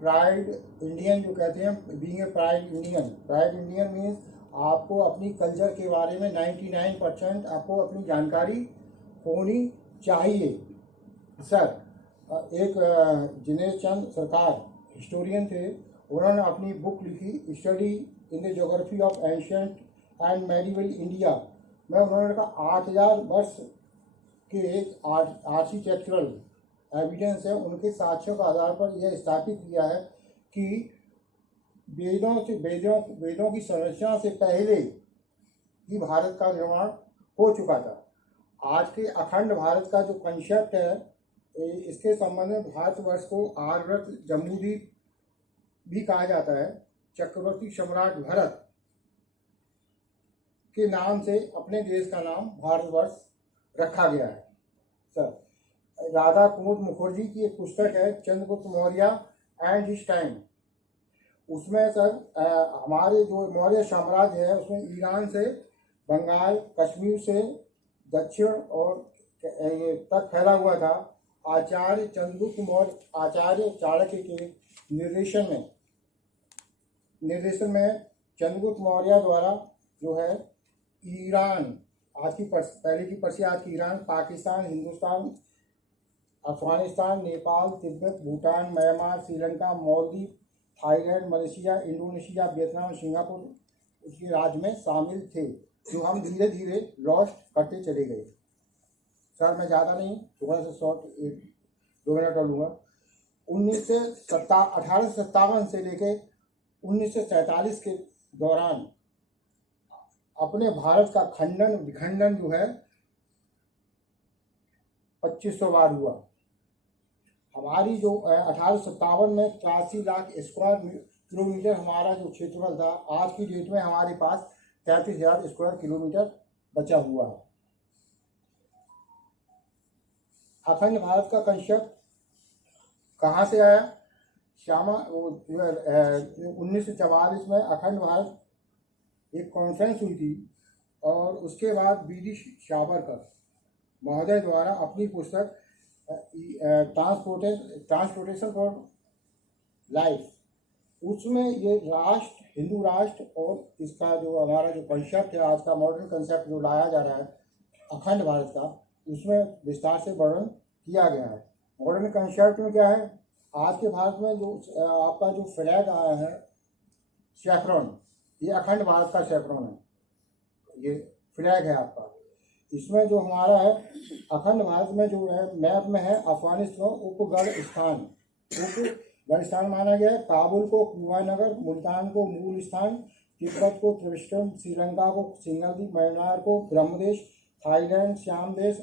प्राइड इंडियन जो कहते हैं, being a pride Indian means आपको अपनी कल्चर के बारे में 99% आपको अपनी जानकारी होनी चाहिए। सर, एक जिनेश चंद सरकार हिस्टोरियन थे, उन्होंने अपनी बुक लिखी study in the geography of ancient and medieval India में। उन्होंने कहा 8000 वर्ष के एक आर्किटेक्चरल एविडेंस है, उनके साक्ष्यों के आधार पर यह स्थापित किया है कि वेदों की संरचना से पहले ही भारत का निर्माण हो चुका था। आज के अखंड भारत का जो कंसेप्ट है, इसके संबंध में भारतवर्ष को आर्यव्रत जम्बूद्वीप भी कहा जाता है। चक्रवर्ती सम्राट भरत के नाम से अपने देश का नाम भारतवर्ष रखा गया है। सर, राधा कुमुद मुखर्जी की एक पुस्तक है Chandragupta Maurya and his time. उसमें सर हमारे जो मौर्य साम्राज्य है उसमें ईरान से बंगाल, कश्मीर से दक्षिण और तक फैला हुआ था। आचार्य चंद्रगुप्त मौर्य, आचार्य चाणक्य के निर्देशन में चंद्रगुप्त मौर्य द्वारा जो है ईरान, आज की पहले की पर्सिया, आज की Iran, Pakistan, Hindustan, Afghanistan, Nepal, Tibet, Bhutan, Myanmar, Sri Lanka, Maldives, Thailand, Malaysia, Indonesia, Vietnam, Singapore उसके राज्य में शामिल थे, जो हम धीरे धीरे लॉस्ट करते चले गए। सर मैं ज़्यादा नहीं, थोड़ा सा शॉर्ट 2 मिनट और लूँगा। 1857 से लेके 1947 के दौरान अपने भारत का खंडन विखंडन जो है 2500 बार हुआ। हमारी जो 1857 में 83 लाख स्क्वायर किलोमीटर हमारा जो क्षेत्रफल था, आज की डेट में हमारे पास 33,000 स्क्वायर किलोमीटर बचा हुआ है। अखंड भारत का कंसेप्ट कहाँ से आया? 1944 में अखंड भारत एक कॉन्फ्रेंस हुई थी और उसके बाद बी.डी. सावरकर महोदय द्वारा अपनी पुस्तक ट्रांसपोर्टेशन फॉर लाइफ, उसमें ये राष्ट्र, हिंदू राष्ट्र और इसका जो हमारा जो कंसेप्ट है, आज का मॉडर्न कंसेप्ट जो लाया जा रहा है अखंड भारत का, उसमें विस्तार से वर्णन किया गया है। मॉडर्न कंसेप्ट में क्या है? आज के भारत में जो आपका जो फ्लैग आया है सैफ्रॉन, ये अखंड भारत का सैफ्रॉन है, ये फ्लैग है आपका। इसमें जो हमारा है अखंड भारत में जो है मैप में है अफगानिस्तान उपगढ़स्थान, उपगढ़स्थान माना गया है। काबुल को कुवानगर, मुल्तान को मूल स्थान, तिब्बत को त्रिविक्रम, श्रीलंका को सिंगलदीप, म्यांमार को ब्रह्मदेश, थाईलैंड श्याम देश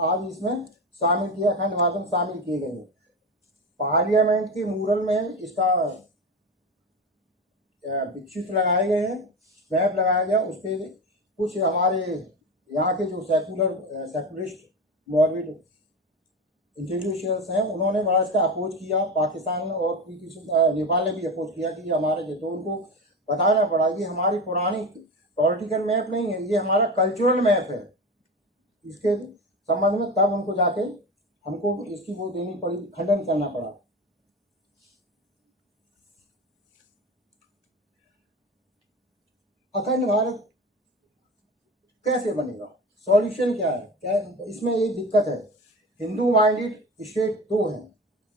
आज इसमें शामिल किया, अखंड भारत में शामिल किए गए हैं। पार्लियामेंट के मूरल में इसका विकसित लगाए गए हैं, मैप लगाया गया। उस पर कुछ हमारे यहाँ के जो सेकुलरिस्ट मॉर्बिड इंटेलेक्चुअल्स हैं, उन्होंने बड़ा इसका अपोज किया। पाकिस्तान और नेपाल ने भी अपोज किया कि ये हमारे जो, तो उनको बताना पड़ा ये हमारी पुरानी पॉलिटिकल मैप नहीं है, ये हमारा कल्चरल मैप है। इसके संबंध में तब उनको जाके हमको इसकी वो देनी पड़ी, खंडन करना पड़ा। अखंड भारत कैसे बनेगा? सॉल्यूशन क्या है? क्या इसमें एक दिक्कत है, हिंदू माइंडेड स्टेट 2 हैं,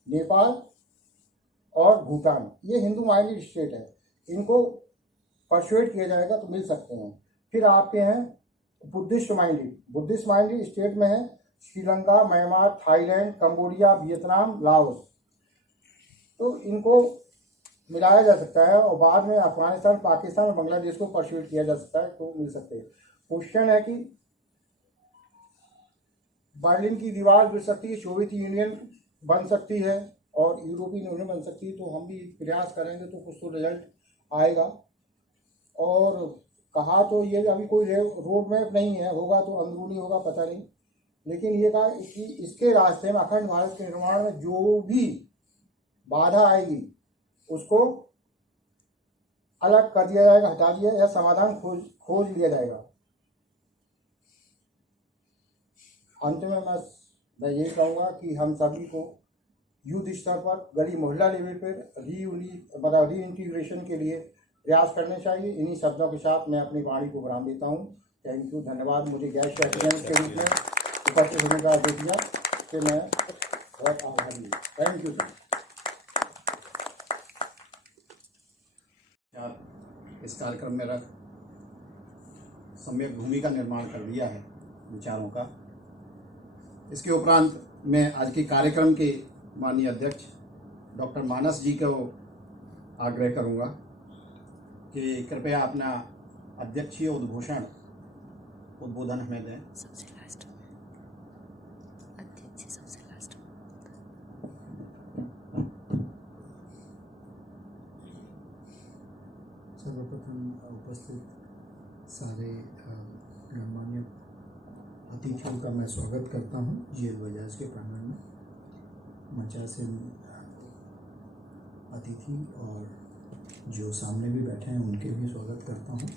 नेपाल और भूटान, ये हिंदू माइंडेड स्टेट है, इनको परसुएट किया जाएगा तो मिल सकते हैं। फिर आपके हैं बुद्धिस्ट माइंडेड स्टेट में है Sri Lanka, Myanmar, Thailand, Cambodia, Vietnam, Laos, तो इनको मिलाया जा सकता है और बाद में अफगानिस्तान, पाकिस्तान और बांग्लादेश को परसुएट किया जा सकता है तो मिल सकते हैं। क्वेश्चन है कि बर्लिन की दीवार गिर सकती है, सोवियत यूनियन बन सकती है और यूरोपीय यूनियन बन सकती है, तो हम भी प्रयास करेंगे तो कुछ तो रिजल्ट आएगा। और कहा तो ये अभी कोई रोड मैप नहीं है, होगा तो अंदरूनी होगा, पता नहीं, लेकिन ये कहा कि इसके रास्ते में अखंड भारत के निर्माण में जो भी बाधा आएगी उसको अलग कर दिया जाएगा, हटा दिया या समाधान खोज लिया जाएगा। अंत में मैं ये कहूँगा कि हम सभी को यूथ स्तर पर, गली मोहल्ला लेवल पर री इंटीग्रेशन के लिए प्रयास करने चाहिए। इन्हीं शब्दों के साथ मैं अपनी वाणी को विराम देता हूँ। थैंक यू, धन्यवाद। मुझे गेस्ट एपिडेंस के रूप में उपस्थित होने का आदेश दिया कि मैं बहुत आभारी हूँ। Thank you sir. इस कार्यक्रम में रख सम्यक भूमि का निर्माण कर दिया है विचारों का। इसके उपरांत मैं आज के कार्यक्रम के माननीय अध्यक्ष डॉक्टर मानस जी को आग्रह करूंगा कि कृपया अपना अध्यक्षीय उद्बोधन हमें दें। सबसे लास्ट अध्यक्ष, सबसे लास्ट। सर्वप्रथम उपस्थित सारे गणमान्य अतिथियों का मैं स्वागत करता हूं जेल बजाज के प्रांगण में। मंचासीन अतिथि और जो सामने भी बैठे हैं उनके भी स्वागत करता हूं।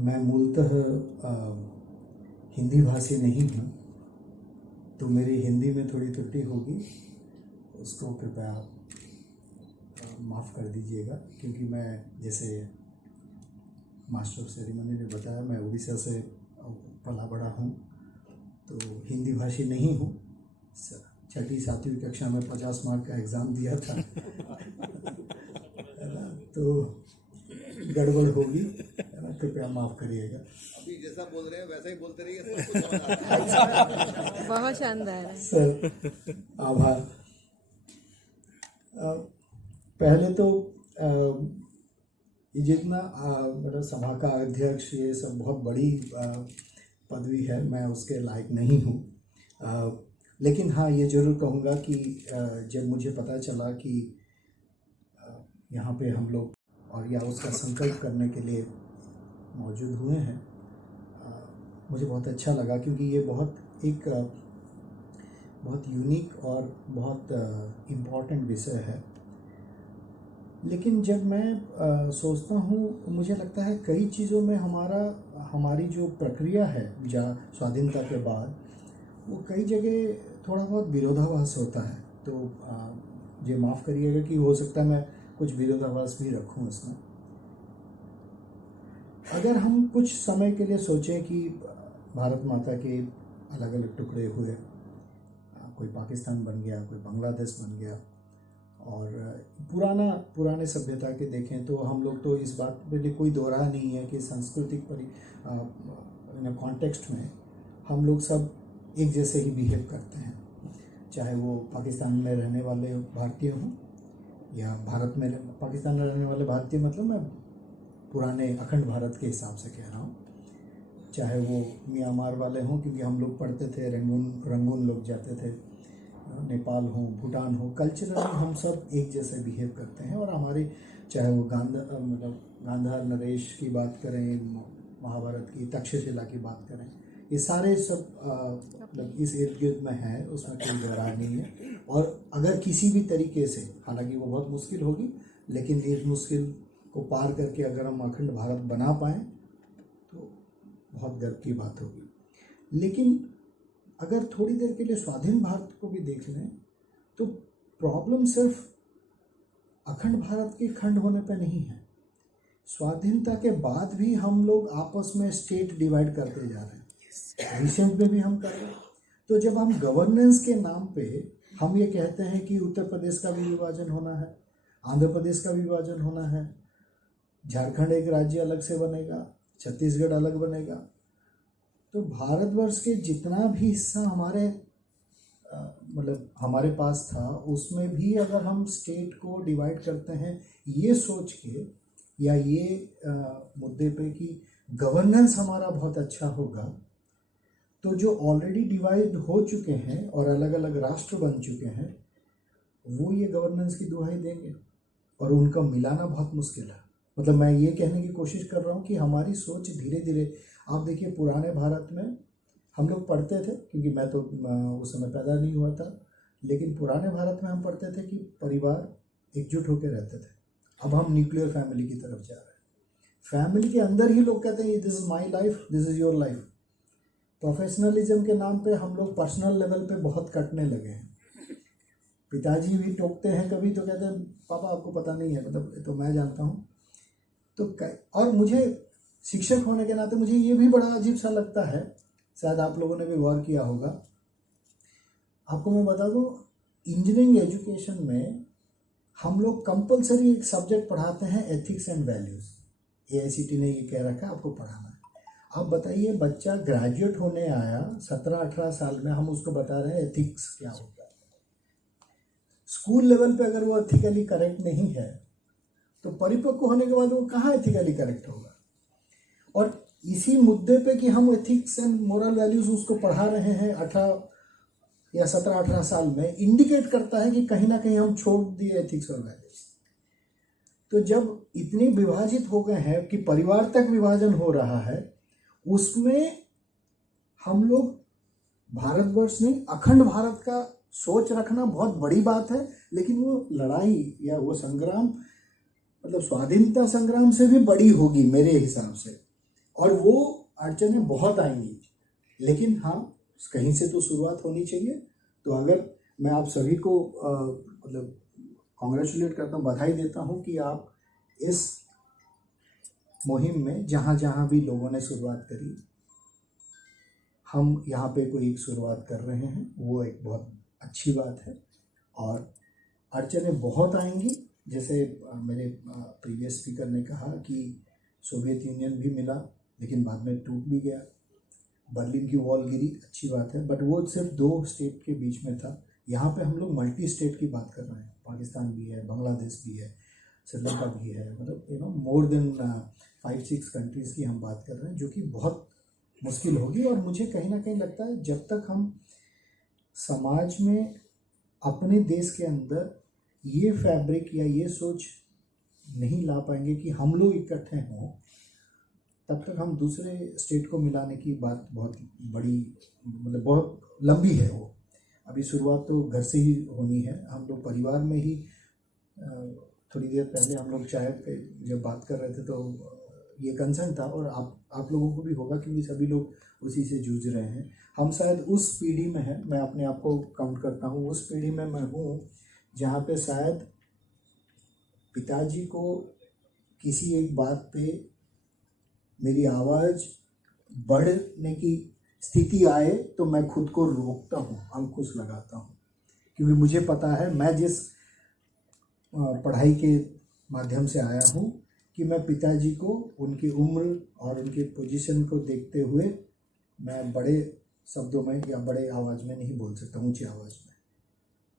मैं मूलतः हिंदी भाषी नहीं हूं, तो मेरी हिंदी में थोड़ी त्रुटि होगी, उसको कृपया माफ़ कर दीजिएगा, क्योंकि मैं जैसे मास्टर ऑफ सेरेमनी ने बताया मैं उड़ीसा से पला बड़ा हूँ, तो हिंदी भाषी नहीं हूँ। 6ठी 7वीं कक्षा में 50 मार्क का एग्ज़ाम दिया था तो गड़बड़ होगी, है ना, कृपया माफ़ करिएगा। अभी जैसा बोल रहे हैं वैसा ही बोलते रहिए, सबको समझ आ रहा है। बहुत शानदार है। सर आभार। पहले तो ये जितना मतलब सभा का अध्यक्ष, ये सब बहुत बड़ी पदवी है, मैं उसके लायक नहीं हूँ। लेकिन हाँ, ये ज़रूर कहूँगा कि जब मुझे पता चला कि यहाँ पे हम लोग और या उसका संकल्प करने के लिए मौजूद हुए हैं, मुझे बहुत अच्छा लगा, क्योंकि ये बहुत यूनिक और बहुत इम्पॉर्टेंट विषय है। लेकिन जब मैं सोचता हूँ, मुझे लगता है कई चीज़ों में हमारी जो प्रक्रिया है स्वाधीनता के बाद, वो कई जगह थोड़ा बहुत विरोधाभास होता है। तो मुझे माफ़ करिएगा कि हो सकता है मैं कुछ विरोधाभास भी रखूँ इसमें। अगर हम कुछ समय के लिए सोचें कि भारत माता के अलग अलग टुकड़े हुए, कोई पाकिस्तान बन गया, कोई बांग्लादेश बन गया, और पुराने सभ्यता के देखें तो हम लोग तो इस बात पे कोई दो राह नहीं है कि सांस्कृतिक कॉन्टेक्स्ट में हम लोग सब एक जैसे ही बिहेव करते हैं, चाहे वो पाकिस्तान में रहने वाले भारतीय हों या भारत में पाकिस्तान में रहने वाले भारतीय, मतलब मैं पुराने अखंड भारत के हिसाब से कह रहा हूँ, चाहे वो म्यांमार वाले हों, क्योंकि हम लोग पढ़ते थे, रंगून लोग जाते थे, नेपाल हो, भूटान हो, कल्चरली हम सब एक जैसे बिहेव करते हैं। और हमारे चाहे वो गांधार नरेश की बात करें, महाभारत की तक्षशिला की बात करें, ये सारे सब मतलब इस इर्द गिर्द में है, उसमें कोई दरार नहीं है। और अगर किसी भी तरीके से, हालांकि वो बहुत मुश्किल होगी, लेकिन इस मुश्किल को पार करके अगर हम अखंड भारत बना पाएँ तो बहुत गर्व की बात होगी। लेकिन अगर थोड़ी देर के लिए स्वाधीन भारत को भी देख लें तो प्रॉब्लम सिर्फ अखंड भारत के खंड होने पे नहीं है। स्वाधीनता के बाद भी हम लोग आपस में स्टेट डिवाइड करते जा रहे हैं, रिसेंट में भी हम कर रहे हैं। तो जब हम गवर्नेंस के नाम पे हम ये कहते हैं कि उत्तर प्रदेश का भी विभाजन होना है, आंध्र प्रदेश का भी विभाजन होना है, झारखंड एक राज्य अलग से बनेगा, छत्तीसगढ़ अलग बनेगा, तो भारतवर्ष के जितना भी हिस्सा हमारे पास था, उसमें भी अगर हम स्टेट को डिवाइड करते हैं ये सोच के, या ये मुद्दे पे कि गवर्नेंस हमारा बहुत अच्छा होगा, तो जो ऑलरेडी डिवाइड हो चुके हैं और अलग अलग राष्ट्र बन चुके हैं, वो ये गवर्नेंस की दुहाई देंगे और उनका मिलाना बहुत मुश्किल है। मतलब मैं ये कहने की कोशिश कर रहा हूँ कि हमारी सोच धीरे धीरे, आप देखिए पुराने भारत में हम लोग पढ़ते थे, क्योंकि मैं तो उस समय पैदा नहीं हुआ था, लेकिन पुराने भारत में हम पढ़ते थे कि परिवार एकजुट होकर रहते थे। अब हम न्यूक्लियर फैमिली की तरफ जा रहे हैं। फैमिली के अंदर ही लोग कहते हैं this is my life, this is your life. Professionalism के नाम पे हम लोग पर्सनल लेवल पे बहुत कटने लगे हैं। पिताजी भी टोकते हैं कभी, तो कहते हैं पापा आपको पता नहीं है, मतलब तो मैं जानता हूँ। तो और मुझे शिक्षक होने के नाते मुझे ये भी बड़ा अजीब सा लगता है, शायद आप लोगों ने भी गौर किया होगा। आपको मैं बता दूं, इंजीनियरिंग एजुकेशन में हम लोग कंपलसरी एक सब्जेक्ट पढ़ाते हैं, एथिक्स एंड वैल्यूज़। AICTE ने ये कह रखा है आपको पढ़ाना है। आप बताइए, बच्चा ग्रेजुएट होने आया 17-18 साल में, हम उसको बता रहे हैं एथिक्स क्या होता है। स्कूल लेवल पे अगर वो एथिकली करेक्ट नहीं है तो परिपक्व होने के बाद वो कहाँ एथिकली करेक्ट होगा। और इसी मुद्दे पे कि हम एथिक्स एंड मोरल वैल्यूज उसको पढ़ा रहे हैं 18 या 17-18 साल में, इंडिकेट करता है कि कहीं ना कहीं हम छोड़ दिए एथिक्स और वैल्यूज। तो जब इतनी विभाजित हो गए हैं कि परिवार तक विभाजन हो रहा है, उसमें हम लोग भारतवर्ष नहीं अखंड भारत का सोच रखना बहुत बड़ी बात है। लेकिन वो लड़ाई या वो संग्राम मतलब स्वाधीनता संग्राम से भी बड़ी होगी मेरे हिसाब से, और वो अड़चनें बहुत आएंगी। लेकिन हाँ, कहीं से तो शुरुआत होनी चाहिए। तो अगर मैं आप सभी को मतलब कॉन्ग्रेचुलेट करता हूँ, बधाई देता हूँ कि आप इस मुहिम में जहाँ जहाँ भी लोगों ने शुरुआत करी, हम यहाँ पे कोई एक शुरुआत कर रहे हैं, वो एक बहुत अच्छी बात है। और अड़चनें बहुत आएंगी, जैसे मेरे प्रीवियस स्पीकर ने कहा कि सोवियत यूनियन भी मिला लेकिन बाद में टूट भी गया, बर्लिन की वॉल गिरी, अच्छी बात है, बट वो सिर्फ 2 स्टेट के बीच में था। यहाँ पे हम लोग मल्टी स्टेट की बात कर रहे हैं, पाकिस्तान भी है, बांग्लादेश भी है, श्रीलंका भी है, मतलब मोर देन 5-6 कंट्रीज़ की हम बात कर रहे हैं, जो कि बहुत मुश्किल होगी। और मुझे कहीं ना कहीं लगता है जब तक हम समाज में अपने देश के अंदर ये फैब्रिक या ये सोच नहीं ला पाएंगे कि हम लोग इकट्ठे हों, तब तक हम दूसरे स्टेट को मिलाने की बात बहुत बड़ी, मतलब बहुत लंबी है वो। अभी शुरुआत तो घर से ही होनी है। हम लोग परिवार में ही थोड़ी देर पहले हम लोग चाय पे जब बात कर रहे थे तो ये कंसर्न था, और आप लोगों को भी होगा क्योंकि सभी लोग उसी से जूझ रहे हैं। हम शायद उस पीढ़ी में हैं, मैं अपने आप को काउंट करता हूँ, उस पीढ़ी में मैं हूँ जहाँ पे शायद पिताजी को किसी एक बात पे मेरी आवाज़ बढ़ने की स्थिति आए तो मैं खुद को रोकता हूँ, अंकुश लगाता हूँ, क्योंकि मुझे पता है मैं जिस पढ़ाई के माध्यम से आया हूँ कि मैं पिताजी को उनकी उम्र और उनकी पोजीशन को देखते हुए मैं बड़े शब्दों में या बड़े आवाज़ में नहीं बोल सकता, ऊंची आवाज़ में।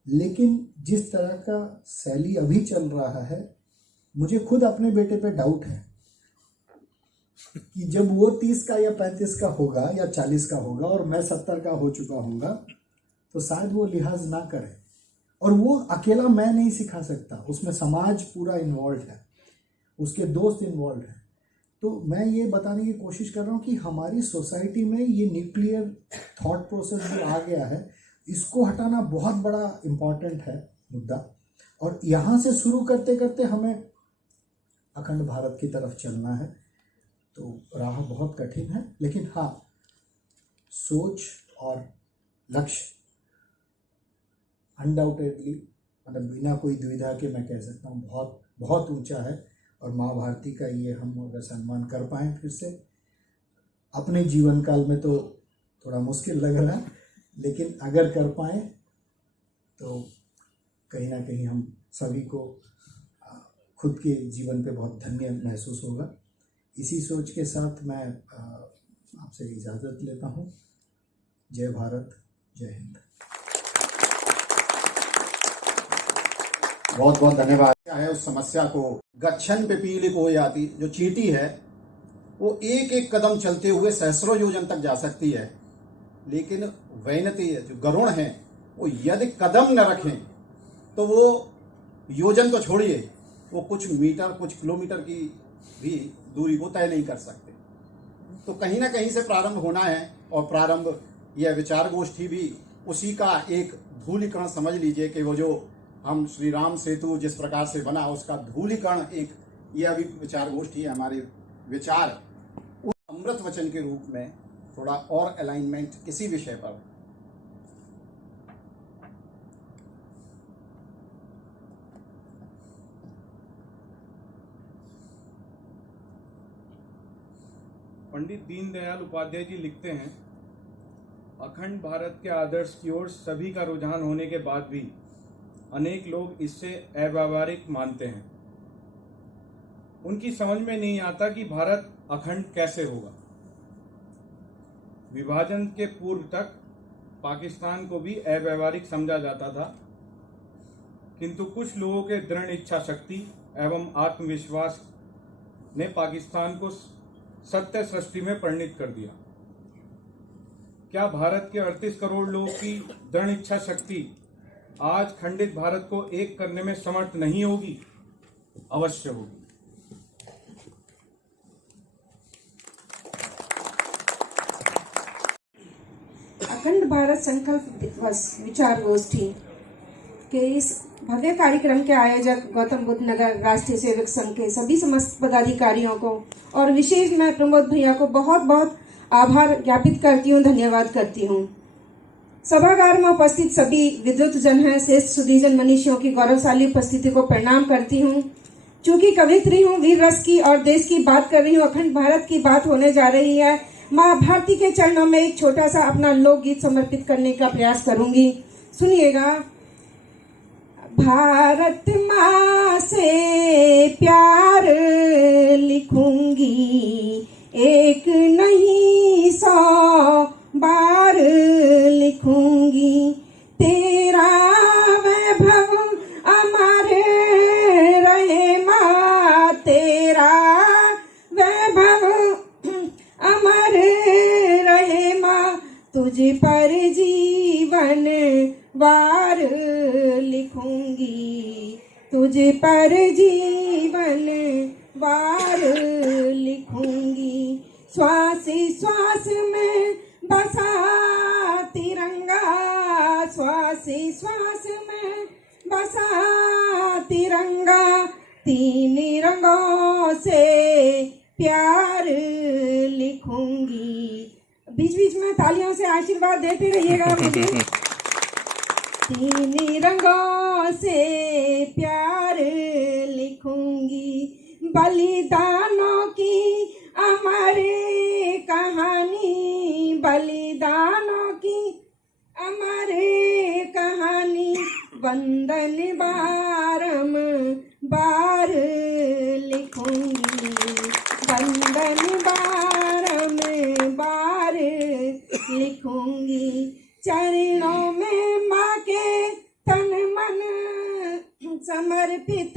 लेकिन जिस तरह का शैली अभी चल रहा है, मुझे खुद अपने बेटे पे डाउट है कि जब वो 30 का या 35 का होगा या 40 का होगा और मैं 70 का हो चुका हूँगा तो शायद वो लिहाज ना करे। और वो अकेला मैं नहीं सिखा सकता, उसमें समाज पूरा इन्वॉल्व है, उसके दोस्त इन्वॉल्व हैं। तो मैं ये बताने की कोशिश कर रहा हूँ कि हमारी सोसाइटी में ये न्यूक्लियर थॉट प्रोसेस जो आ गया है, इसको हटाना बहुत बड़ा इम्पॉर्टेंट है मुद्दा। और यहाँ से शुरू करते करते हमें अखंड भारत की तरफ चलना है। तो राह बहुत कठिन है, लेकिन हाँ, सोच और लक्ष्य अनडाउटेडली, मतलब बिना कोई दुविधा के मैं कह सकता हूँ बहुत बहुत ऊंचा है। और माँ भारती का ये हम अगर सम्मान कर पाएँ फिर से, अपने जीवन काल में तो थोड़ा मुश्किल लग रहा है, लेकिन अगर कर पाएँ तो कहीं ना कहीं हम सभी को खुद के जीवन पे बहुत धन्य महसूस होगा। इसी सोच के साथ मैं आपसे इजाज़त लेता हूँ। जय भारत, जय हिंद। बहुत बहुत धन्यवाद। क्या है, उस समस्या को गच्छन पे पीलिक हो जाती, जो चींटी है वो एक एक कदम चलते हुए सहस्रों योजन तक जा सकती है, लेकिन वैनती जो गरुण है वो यदि कदम न रखें तो वो योजन तो छोड़िए, वो कुछ मीटर कुछ किलोमीटर की भी दूरी को तय नहीं कर सकते। तो कहीं ना कहीं से प्रारंभ होना है, और प्रारंभ यह विचार गोष्ठी भी उसी का एक धूलीकरण समझ लीजिए कि वो जो हम श्री राम सेतु जिस प्रकार से बना उसका धूलीकरण एक यह भी विचार गोष्ठी है। हमारे विचार उस अमृत वचन के रूप में थोड़ा और अलाइनमेंट किसी विषय पर पंडित दीनदयाल उपाध्याय जी लिखते हैं, अखंड भारत के आदर्श की ओर सभी का रुझान होने के बाद भी अनेक लोग इससे अव्यावहारिक मानते हैं। उनकी समझ में नहीं आता कि भारत अखंड कैसे होगा। विभाजन के पूर्व तक पाकिस्तान को भी अव्यावहारिक समझा जाता था, किंतु कुछ लोगों के दृढ़ इच्छा शक्ति एवं आत्मविश्वास ने पाकिस्तान को सत्य सृष्टि में परिणित कर दिया। क्या भारत के 38 करोड़ लोगों की दृढ़ इच्छा शक्ति आज खंडित भारत को एक करने में समर्थ नहीं होगी? अवश्य होगी। अखंड भारत संकल्प दिवस विचार गोष्ठी के इस भव्य कार्यक्रम के आयोजक गौतम बुद्ध नगर राष्ट्रीय सेवक संघ के सभी समस्त पदाधिकारियों को और विशेष मैं प्रमोद भैया को बहुत बहुत आभार ज्ञापित करती हूँ, धन्यवाद करती हूँ। सभागार में उपस्थित सभी विद्वत जन हैं, श्रेष्ठ सुधीजन मनीषियों की गौरवशाली उपस्थिति को प्रणाम करती हूँ। चूंकि कवित्री हूँ, वीर रस की और देश की बात कर रही हूँ, अखंड भारत की बात होने जा रही है। माँ भारती के चरणों में एक छोटा सा अपना लोकगीत समर्पित करने का प्रयास करूंगी, सुनिएगा। भारत माँ से प्यार लिखूंगी, एक नहीं 100 बार लिखूंगी। तेरा वैभव अमर रहे माँ, तेरा वैभव अमर रहे माँ, तुझ पर जीवन वार लिखूंगी, तुझ पर जीवन वार लिखूंगी। श्वास श्वास में बसा तिरंगा, श्वास श्वास में बसा तिरंगा, 3 रंगों से प्यार लिखूंगी। बीच बीच में तालियों से आशीर्वाद देते रहिएगा मुझे। 3 रंगों से प्यार लिखूंगी, बलिदानों की अमर कहानी, बलिदानों की अमर कहानी, वंदन बारंबार लिखूंगी, वंदन बारंबार लिखूंगी। चरणों में माँ के तन मन समर्पित,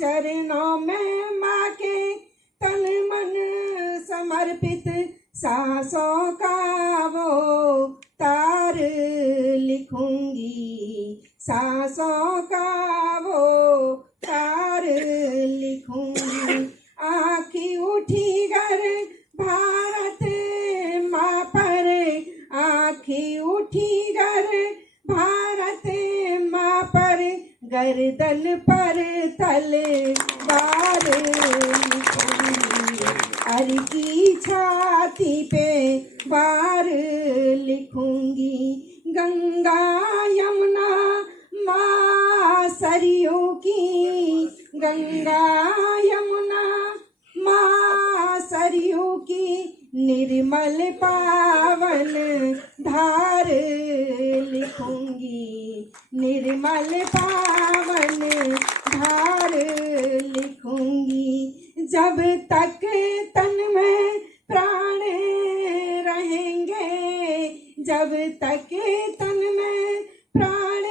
चरणों में माँ के तन मन समर्पित, सांसों का वो तार लिखूंगी, सांसों का वो तार लिखूंगी। आँखी उठी गर भारत माँ पर, आँखी उठी गर भारत माँ पर, गर्दन पर तलवार लिखूंगी, अर की छाती पे वार लिखूंगी। गंगा यमुना माँ सरयू की, गंगा यमुना माँ सरयू की, निर्मल पावन धार लिखूंगी, निर्मल पावन धार लिखूंगी। जब तक तन में प्राण रहेंगे, जब तक तन में प्राण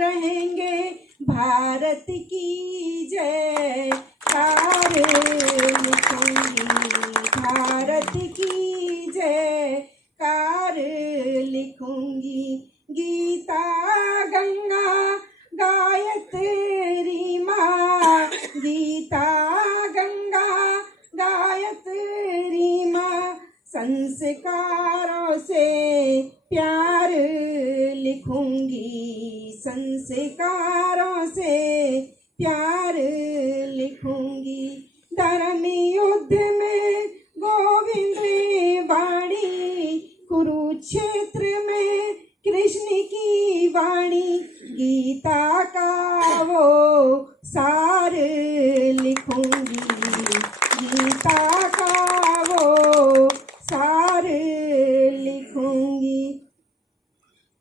रहेंगे, भारत की जय कार लिखूंगी, भारत की जय कार लिखूंगी। गीता गंगा गायत्री माँ, गीता गंगा गायत्री माँ, संस्कारों से प्यार लिखूंगी, संस्कारों से प्यार लिखूंगी। धर्म युद्ध में गोविंद वाणी, कुरुक्षेत्र में कृष्ण की वाणी, गीता का वो सार लिखूंगी, गीता का वो सार लिखूंगी।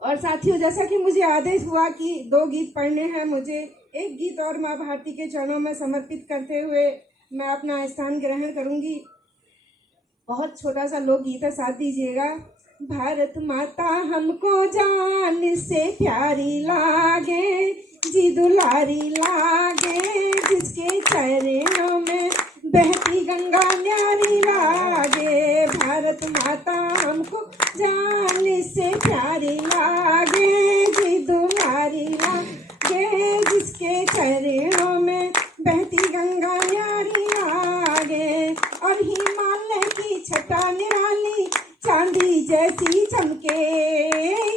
और साथियों, जैसा कि मुझे आदेश हुआ कि 2 गीत पढ़ने हैं, मुझे एक गीत और माँ भारती के चरणों में समर्पित करते हुए मैं अपना स्थान ग्रहण करूंगी। बहुत छोटा सा लोकगीत है, साथ दीजिएगा। भारत माता हमको जान से प्यारी लागे, जी दुलारी लागे, जिसके चरणों में बहती गंगा न्यारी लागे। भारत माता हमको जान से प्यारी लागे, जी दुलारी लागे, जिसके चरणों में बहती गंगा न्यारी लागे। और हिमालय की छटा निराली चांदी जैसी चमके,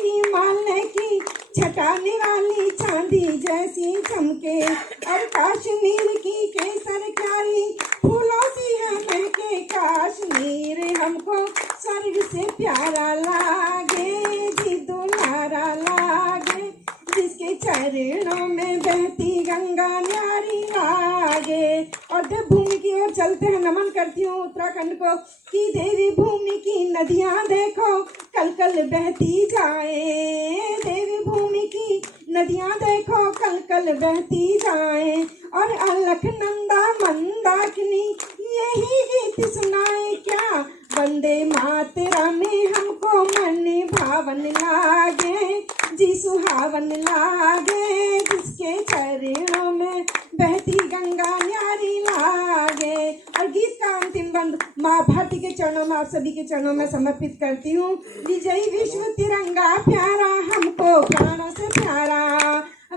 हिमालय की छटा निराली चांदी जैसी चमके। और कश्मीर की केसर क्यारी फूलों सी है महके, कश्मीर हमको स्वर्ग से प्यारा लागे, जी दुलारा लागे, जिसके चरणों में बहती गंगा न्यारी लागे। और देवभूमि की ओर चलते हैं, नमन करती हूँ उत्तराखंड को कि देवी भूमि की नदियाँ देखो कल कल बहती जाए, देवी भूमि की नदियां देखो कल कल बहती जाए और अलखनंदा मंदाकिनी यही गीत सुनाए क्या। वंदे मातरम में हमको मन भावन लागे जी सुहावन लागे, जिसके चरणों में बहती गंगा न्यारी लागे। और गीत का अंतिम बंद माँ भारती के चरणों में, आप सभी के चरणों में समर्पित करती हूँ। विजय विश्व तिरंगा प्यारा हमको प्राणों से प्यारा,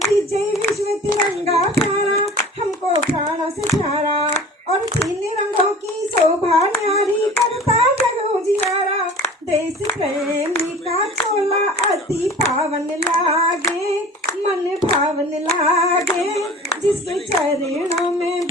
विजय विश्व तिरंगा प्यारा हमको प्राणों से प्यारा। और तीन रंगों की शोभा न्यारी करता जग उजियारा, देश प्रेमी का चोला अति पावन लागे मन भावन लागे, जिसके चरणों में